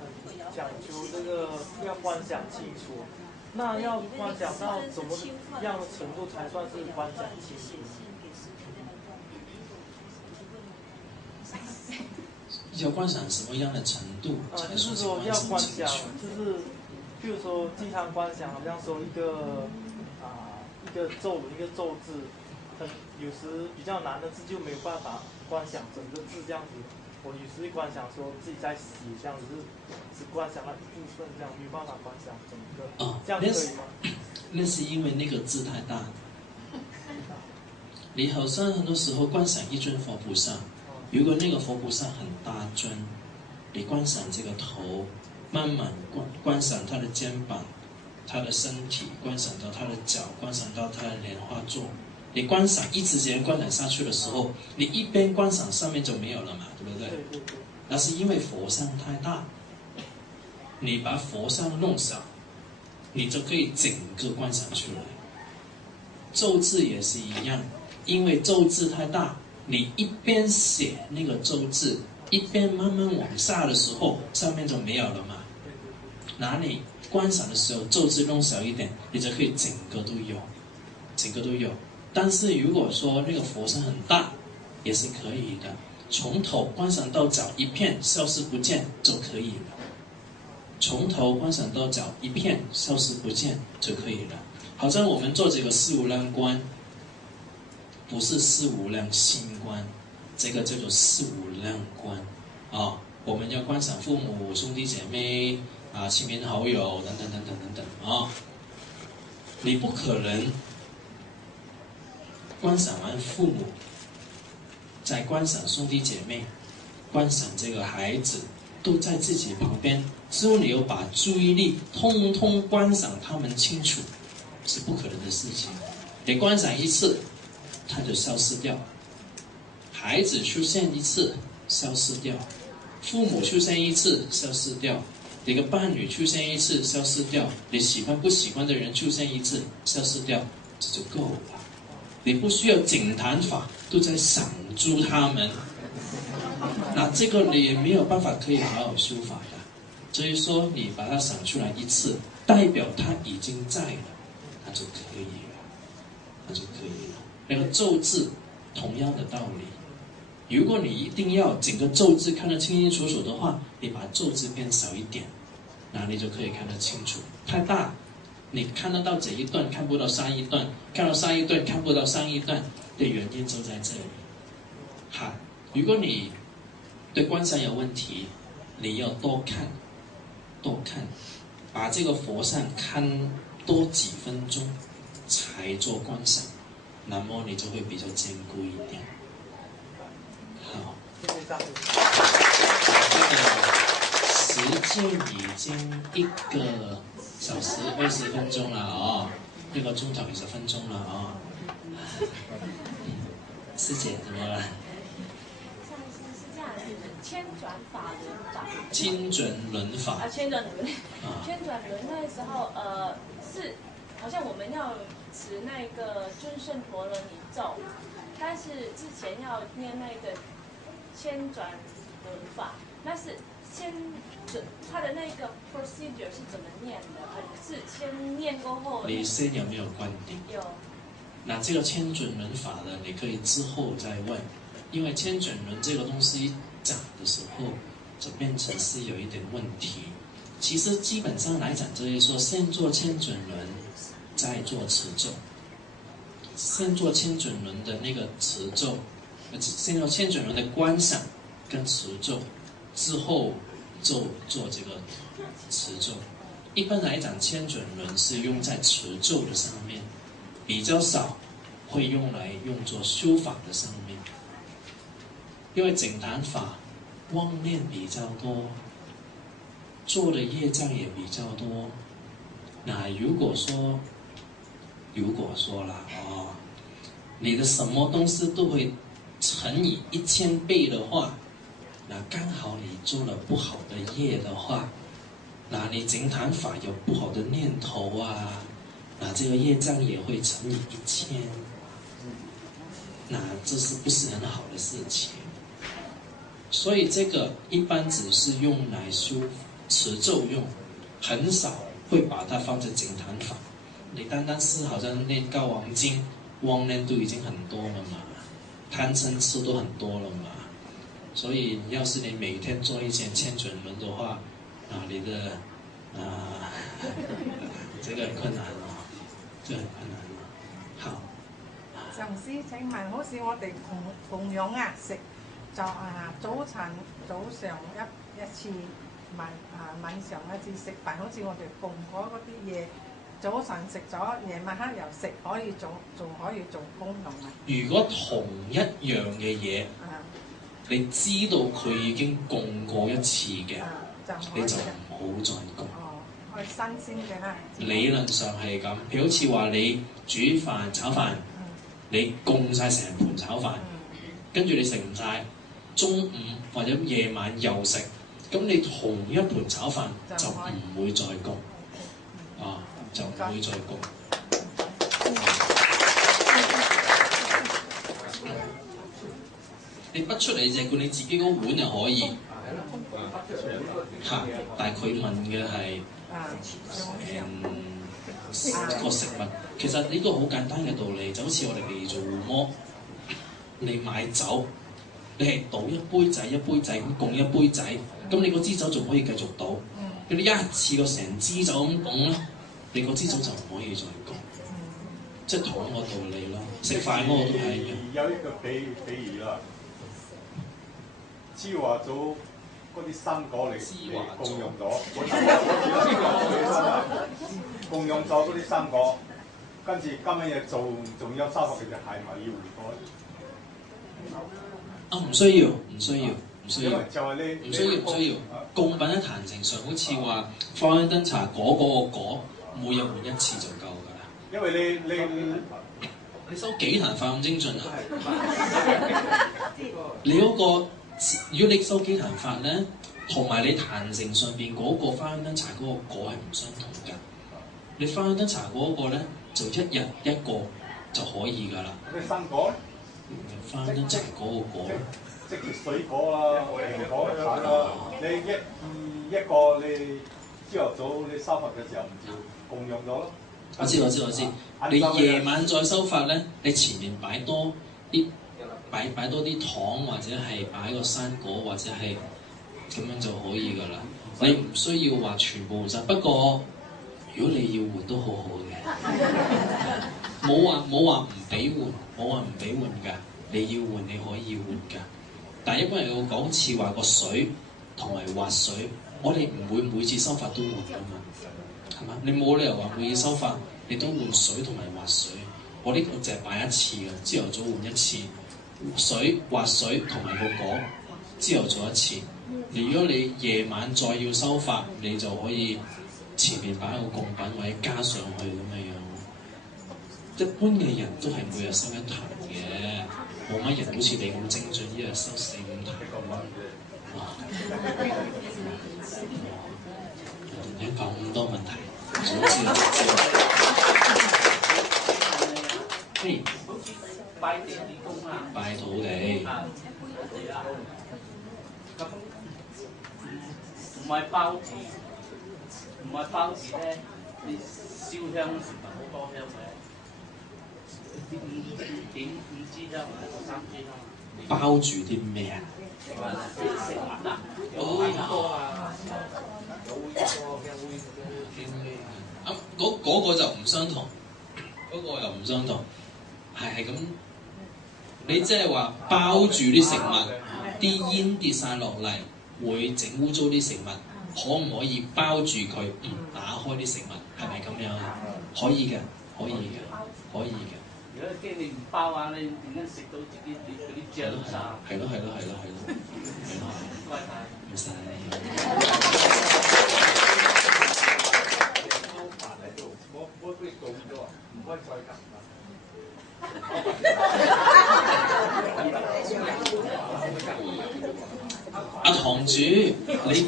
讲究这个要观想清楚，那要观想到怎么样的程度才算是观想清楚？要观想什么样的程度才就是说要观想，就是譬如说经常观想，好像说一个咒字，有时比较难的字就没有办法观想整个字这样子。我有时会观想说自己在写这样子，只观想了一部分这样，没有办法观想整个。这样可以吗？那是因为那个字太大。你好像很多时候观想一尊佛菩萨。如果那个佛菩萨很大尊，你观想这个头，慢慢观想他的肩膀、他的身体，观想到他的脚，观想到他的莲花座。你观想一直这样观想下去的时候，你一边观想上面就没有了嘛，对不对？那是因为佛像太大，你把佛像弄小，你就可以整个观想出来。咒字也是一样，因为咒字太大。你一边写那个咒字，一边慢慢往下的时候，上面就没有了嘛。哪里观赏的时候，咒字弄小一点，你就可以整个都有，整个都有。但是如果说那个佛像很大，也是可以的，从头观赏到脚一片消失不见就可以了。从头观赏到脚一片消失不见就可以了。好像我们做这个四无量观。不是四无量心观，这个叫做四无量观啊。我们要观赏父母、兄弟姐妹啊、亲朋好友等等等等等等啊。你不可能观赏完父母，再观赏兄弟姐妹，观赏这个孩子都在自己旁边，之后你又把注意力通通观赏他们清楚，是不可能的事情。你观赏一次。它就消失掉，孩子出现一次消失掉，父母出现一次消失掉，你的伴侣出现一次消失掉，你喜欢不喜欢的人出现一次消失掉，这就够了。你不需要整坛法都在想住他们，那这个你也没有办法可以好好修法的。所以说你把它想出来一次，代表它已经在了，那就可以了，那就可以了。那个咒字同样的道理，如果你一定要整个咒字看得清清楚楚的话，你把咒字变小一点，那你就可以看得清楚。太大，你看得到这一段，看不到上一段，看到上一段，看不到上一段的原因就在这里。好，如果你对观想有问题，你要多看，多看，把这个佛像看多几分钟才做观想。那么你就会比较坚固一点。好，谢谢大师。这个时间已经1个小时20分钟了啊、哦。1個鐘頭20分鐘啦啊！師姐怎麼了？是这样，千转法轮法。千转輪法。啊，千转輪。千轉輪那時候，是好像我們要持那個尊勝陀羅尼咒，但是之前要念那個千轉輪法，那是它的那個 procedure 是怎麼念的？是先念過後。你先有沒有觀定？有。那這個千轉輪法呢，你可以之後再問，因為千轉輪這個東西講的時候，就變成是有一點問題。其實基本上來講，就是說先做千轉輪，再做持咒。先做千轉輪的那個持咒，先做千轉輪的觀想跟持咒，之後做這個持咒。一般來講，千轉輪是用在持咒的上面。比較少會用作修法的上面，因為淨壇法妄念比較多，做的業障也比較多。那如果說啦你的什麼東西都會乘以1000倍的話，那剛好你做了不好的業的話，那你淨壇法有不好的念頭啊。那這個業障也會乘以1000，那這是不是很好的事情？所以這個一般只是用來修持咒用，很少會把它放在淨壇法。你單單是好像念《高王經》，妄念都已經很多了嘛，貪嗔痴都很多了嘛。所以要是你每天做一些千轉輪的話，你的這個很困難咯。這很困難咯。好。上師請問，好似我哋供養食就早上一次，晚上一次食飯，好似我哋供嗰啲嘢，早上食咗，夜晚黑又食，可以仲可以做功用啊？如果同一樣嘅嘢，你知道佢已經供過一次嘅，你就唔好再供。新鮮嘅啦。理論上係咁，譬如好似話你煮飯炒飯，你供晒成盤炒飯，跟住你食唔晒，中午或者夜晚又食，咁你同一盤炒飯就唔會再供，就唔會再供。你不出嚟淨顧你自己嗰碗就可以，但係佢問嘅係。個食物其實呢個好簡單嘅道理，就好似我哋嚟做護摩，你買酒，你係倒一杯仔咁供一杯仔，咁你嗰支酒仲可以繼續倒，你一次過成支酒咁供咧，你嗰支酒就唔可以再供，即係同一個道理咯。食飯嗰個都係一樣。有一個比喻啦，超華祖。嗰啲生果嚟供用咗，供用咗嗰啲生果，跟住今日嘢仲有收穫嘅，就係咪要回果？唔需要。就係唔需要。供品喺壇城上，好似話放喺燈茶果嗰個果，每日換一次就夠㗎啦。因為你收幾壇法咁精進啊？你嗰個。如果你收幾壇法咧，同埋你壇城上邊嗰個花香燈茶嗰個果係唔相同㗎。你花香燈茶嗰個咧，就一日一個就可以㗎啦。咩生果？花香燈茶嗰個果，即係水果啊、蘋果啊，你一個你朝頭早你收法嘅時候唔要共用咗咯。我知。你夜晚再收法咧，你前面擺多啲。擺多啲糖或者係擺個生果或者係咁樣就可以㗎啦。你唔需要話全部換晒，不過如果你要換都好好嘅，冇話唔俾換㗎。你要換你可以換㗎，但係一般人要講似話個水同埋滑水，我哋唔會每次收法都換㗎嘛，係嘛？你冇理由話每次收法你都換水同埋滑水，我呢個淨係擺一次㗎，朝頭早換一次。水滑水同埋個果，朝頭早一次。如果你夜晚再要收法，你就可以前面擺個供品或者加上去咁樣樣。一般嘅人都係每日收一壇嘅，冇乜人好似你咁精進，一日收4、5壇。哇！你講咁多問題，總之嘿，拜地地公啊，拜土地。咁唔係包住，唔係包住咧，你燒香時咪好多香嘅，點5支香啊，3支香。包住啲咩啊？食物啊，有煨哥啊，有煨哥嘅煨嗰個就唔相同，嗰個又唔相同，係咁。你即係話包住啲食物，啲煙跌晒落嚟，會整污糟啲食物，可唔可以包住佢唔打開啲食物？係咪咁樣啊？可以嘅，可以嘅，可以嘅。如果驚你唔包啊，你點解食到自己嗰啲醬沙？係咯，唔使。阿堂主，你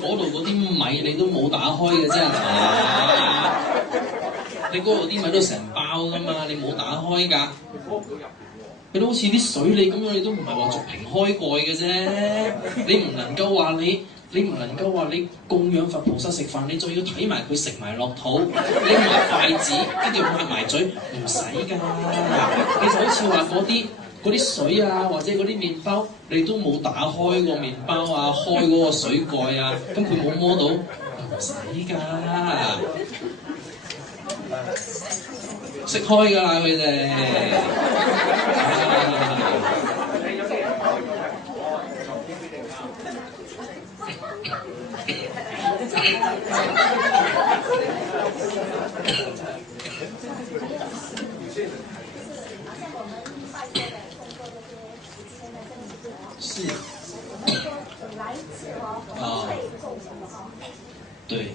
嗰度嗰啲米你都冇打開嘅啫，係嘛？你嗰度啲米都成包噶嘛，你冇打開㗎。佢都好似啲水你咁樣，你都唔係話逐瓶開蓋嘅啫。你唔能夠話你供養佛菩薩食飯，你仲要睇埋佢食埋落肚，你買筷子跟住抹埋嘴，唔使㗎。你就好似話嗰啲水啊，或者嗰啲麵包，你都冇打開個麵包啊，開嗰個水蓋啊，咁佢冇摸到，唔使㗎。識開㗎啦，佢哋。是。来一次哦，被供什么哦？對。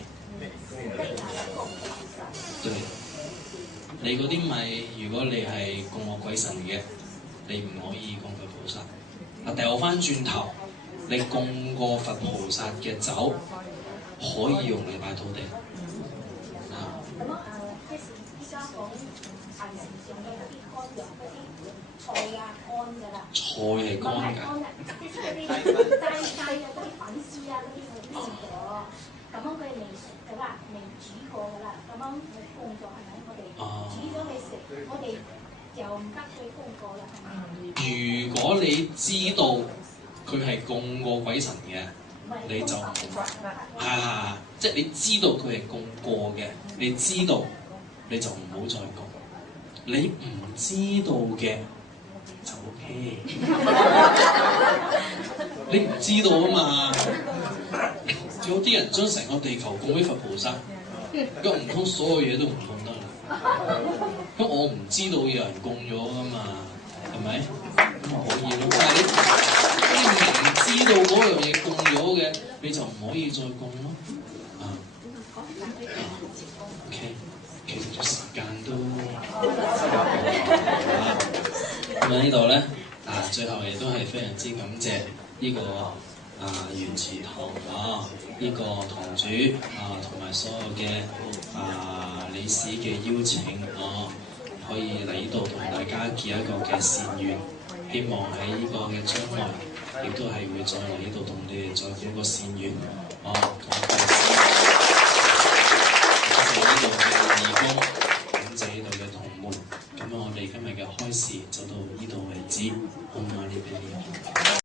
對。你嗰啲米，如果你係供我鬼神嘅，你唔可以供佢菩薩。掉翻轉頭，你供過佛菩薩嘅酒，可以用嚟拜土地。咁即係依家講陳時上嘅嗰啲乾糧嗰啲菜啊乾㗎啦。菜係乾㗎。即係嗰啲齋啊、嗰啲粉絲啊、嗰啲我都試過。咁樣佢未熟㗎啦，未煮過㗎啦，咁樣供咗係咪？我哋煮咗你食，我哋就唔得再供過啦，係咪？如果你知道佢係供過鬼神嘅，你就即係你知道佢係供過嘅，你知道你就唔好再供。你唔知道嘅就 OK。你唔知道啊嘛。有啲人將成個地球供俾佛菩薩，咁唔通所有嘢都唔供得啦？咁我唔知道有人供咗噶嘛，係咪？咁咪可以咯。但係你明知道嗰樣嘢供咗嘅，你就唔可以再供咯。OK， 其實時間都咁呢度咧最後亦都係非常之感謝呢個原祠堂呢個堂主同埋所有嘅理事嘅邀請可以嚟呢度同大家結一個嘅善緣，希望喺呢個嘅將來亦都係會再嚟呢度同你哋再結一個善緣。感謝呢度嘅義工，感謝呢度嘅同門。咁我哋今日嘅開示就到呢度為止。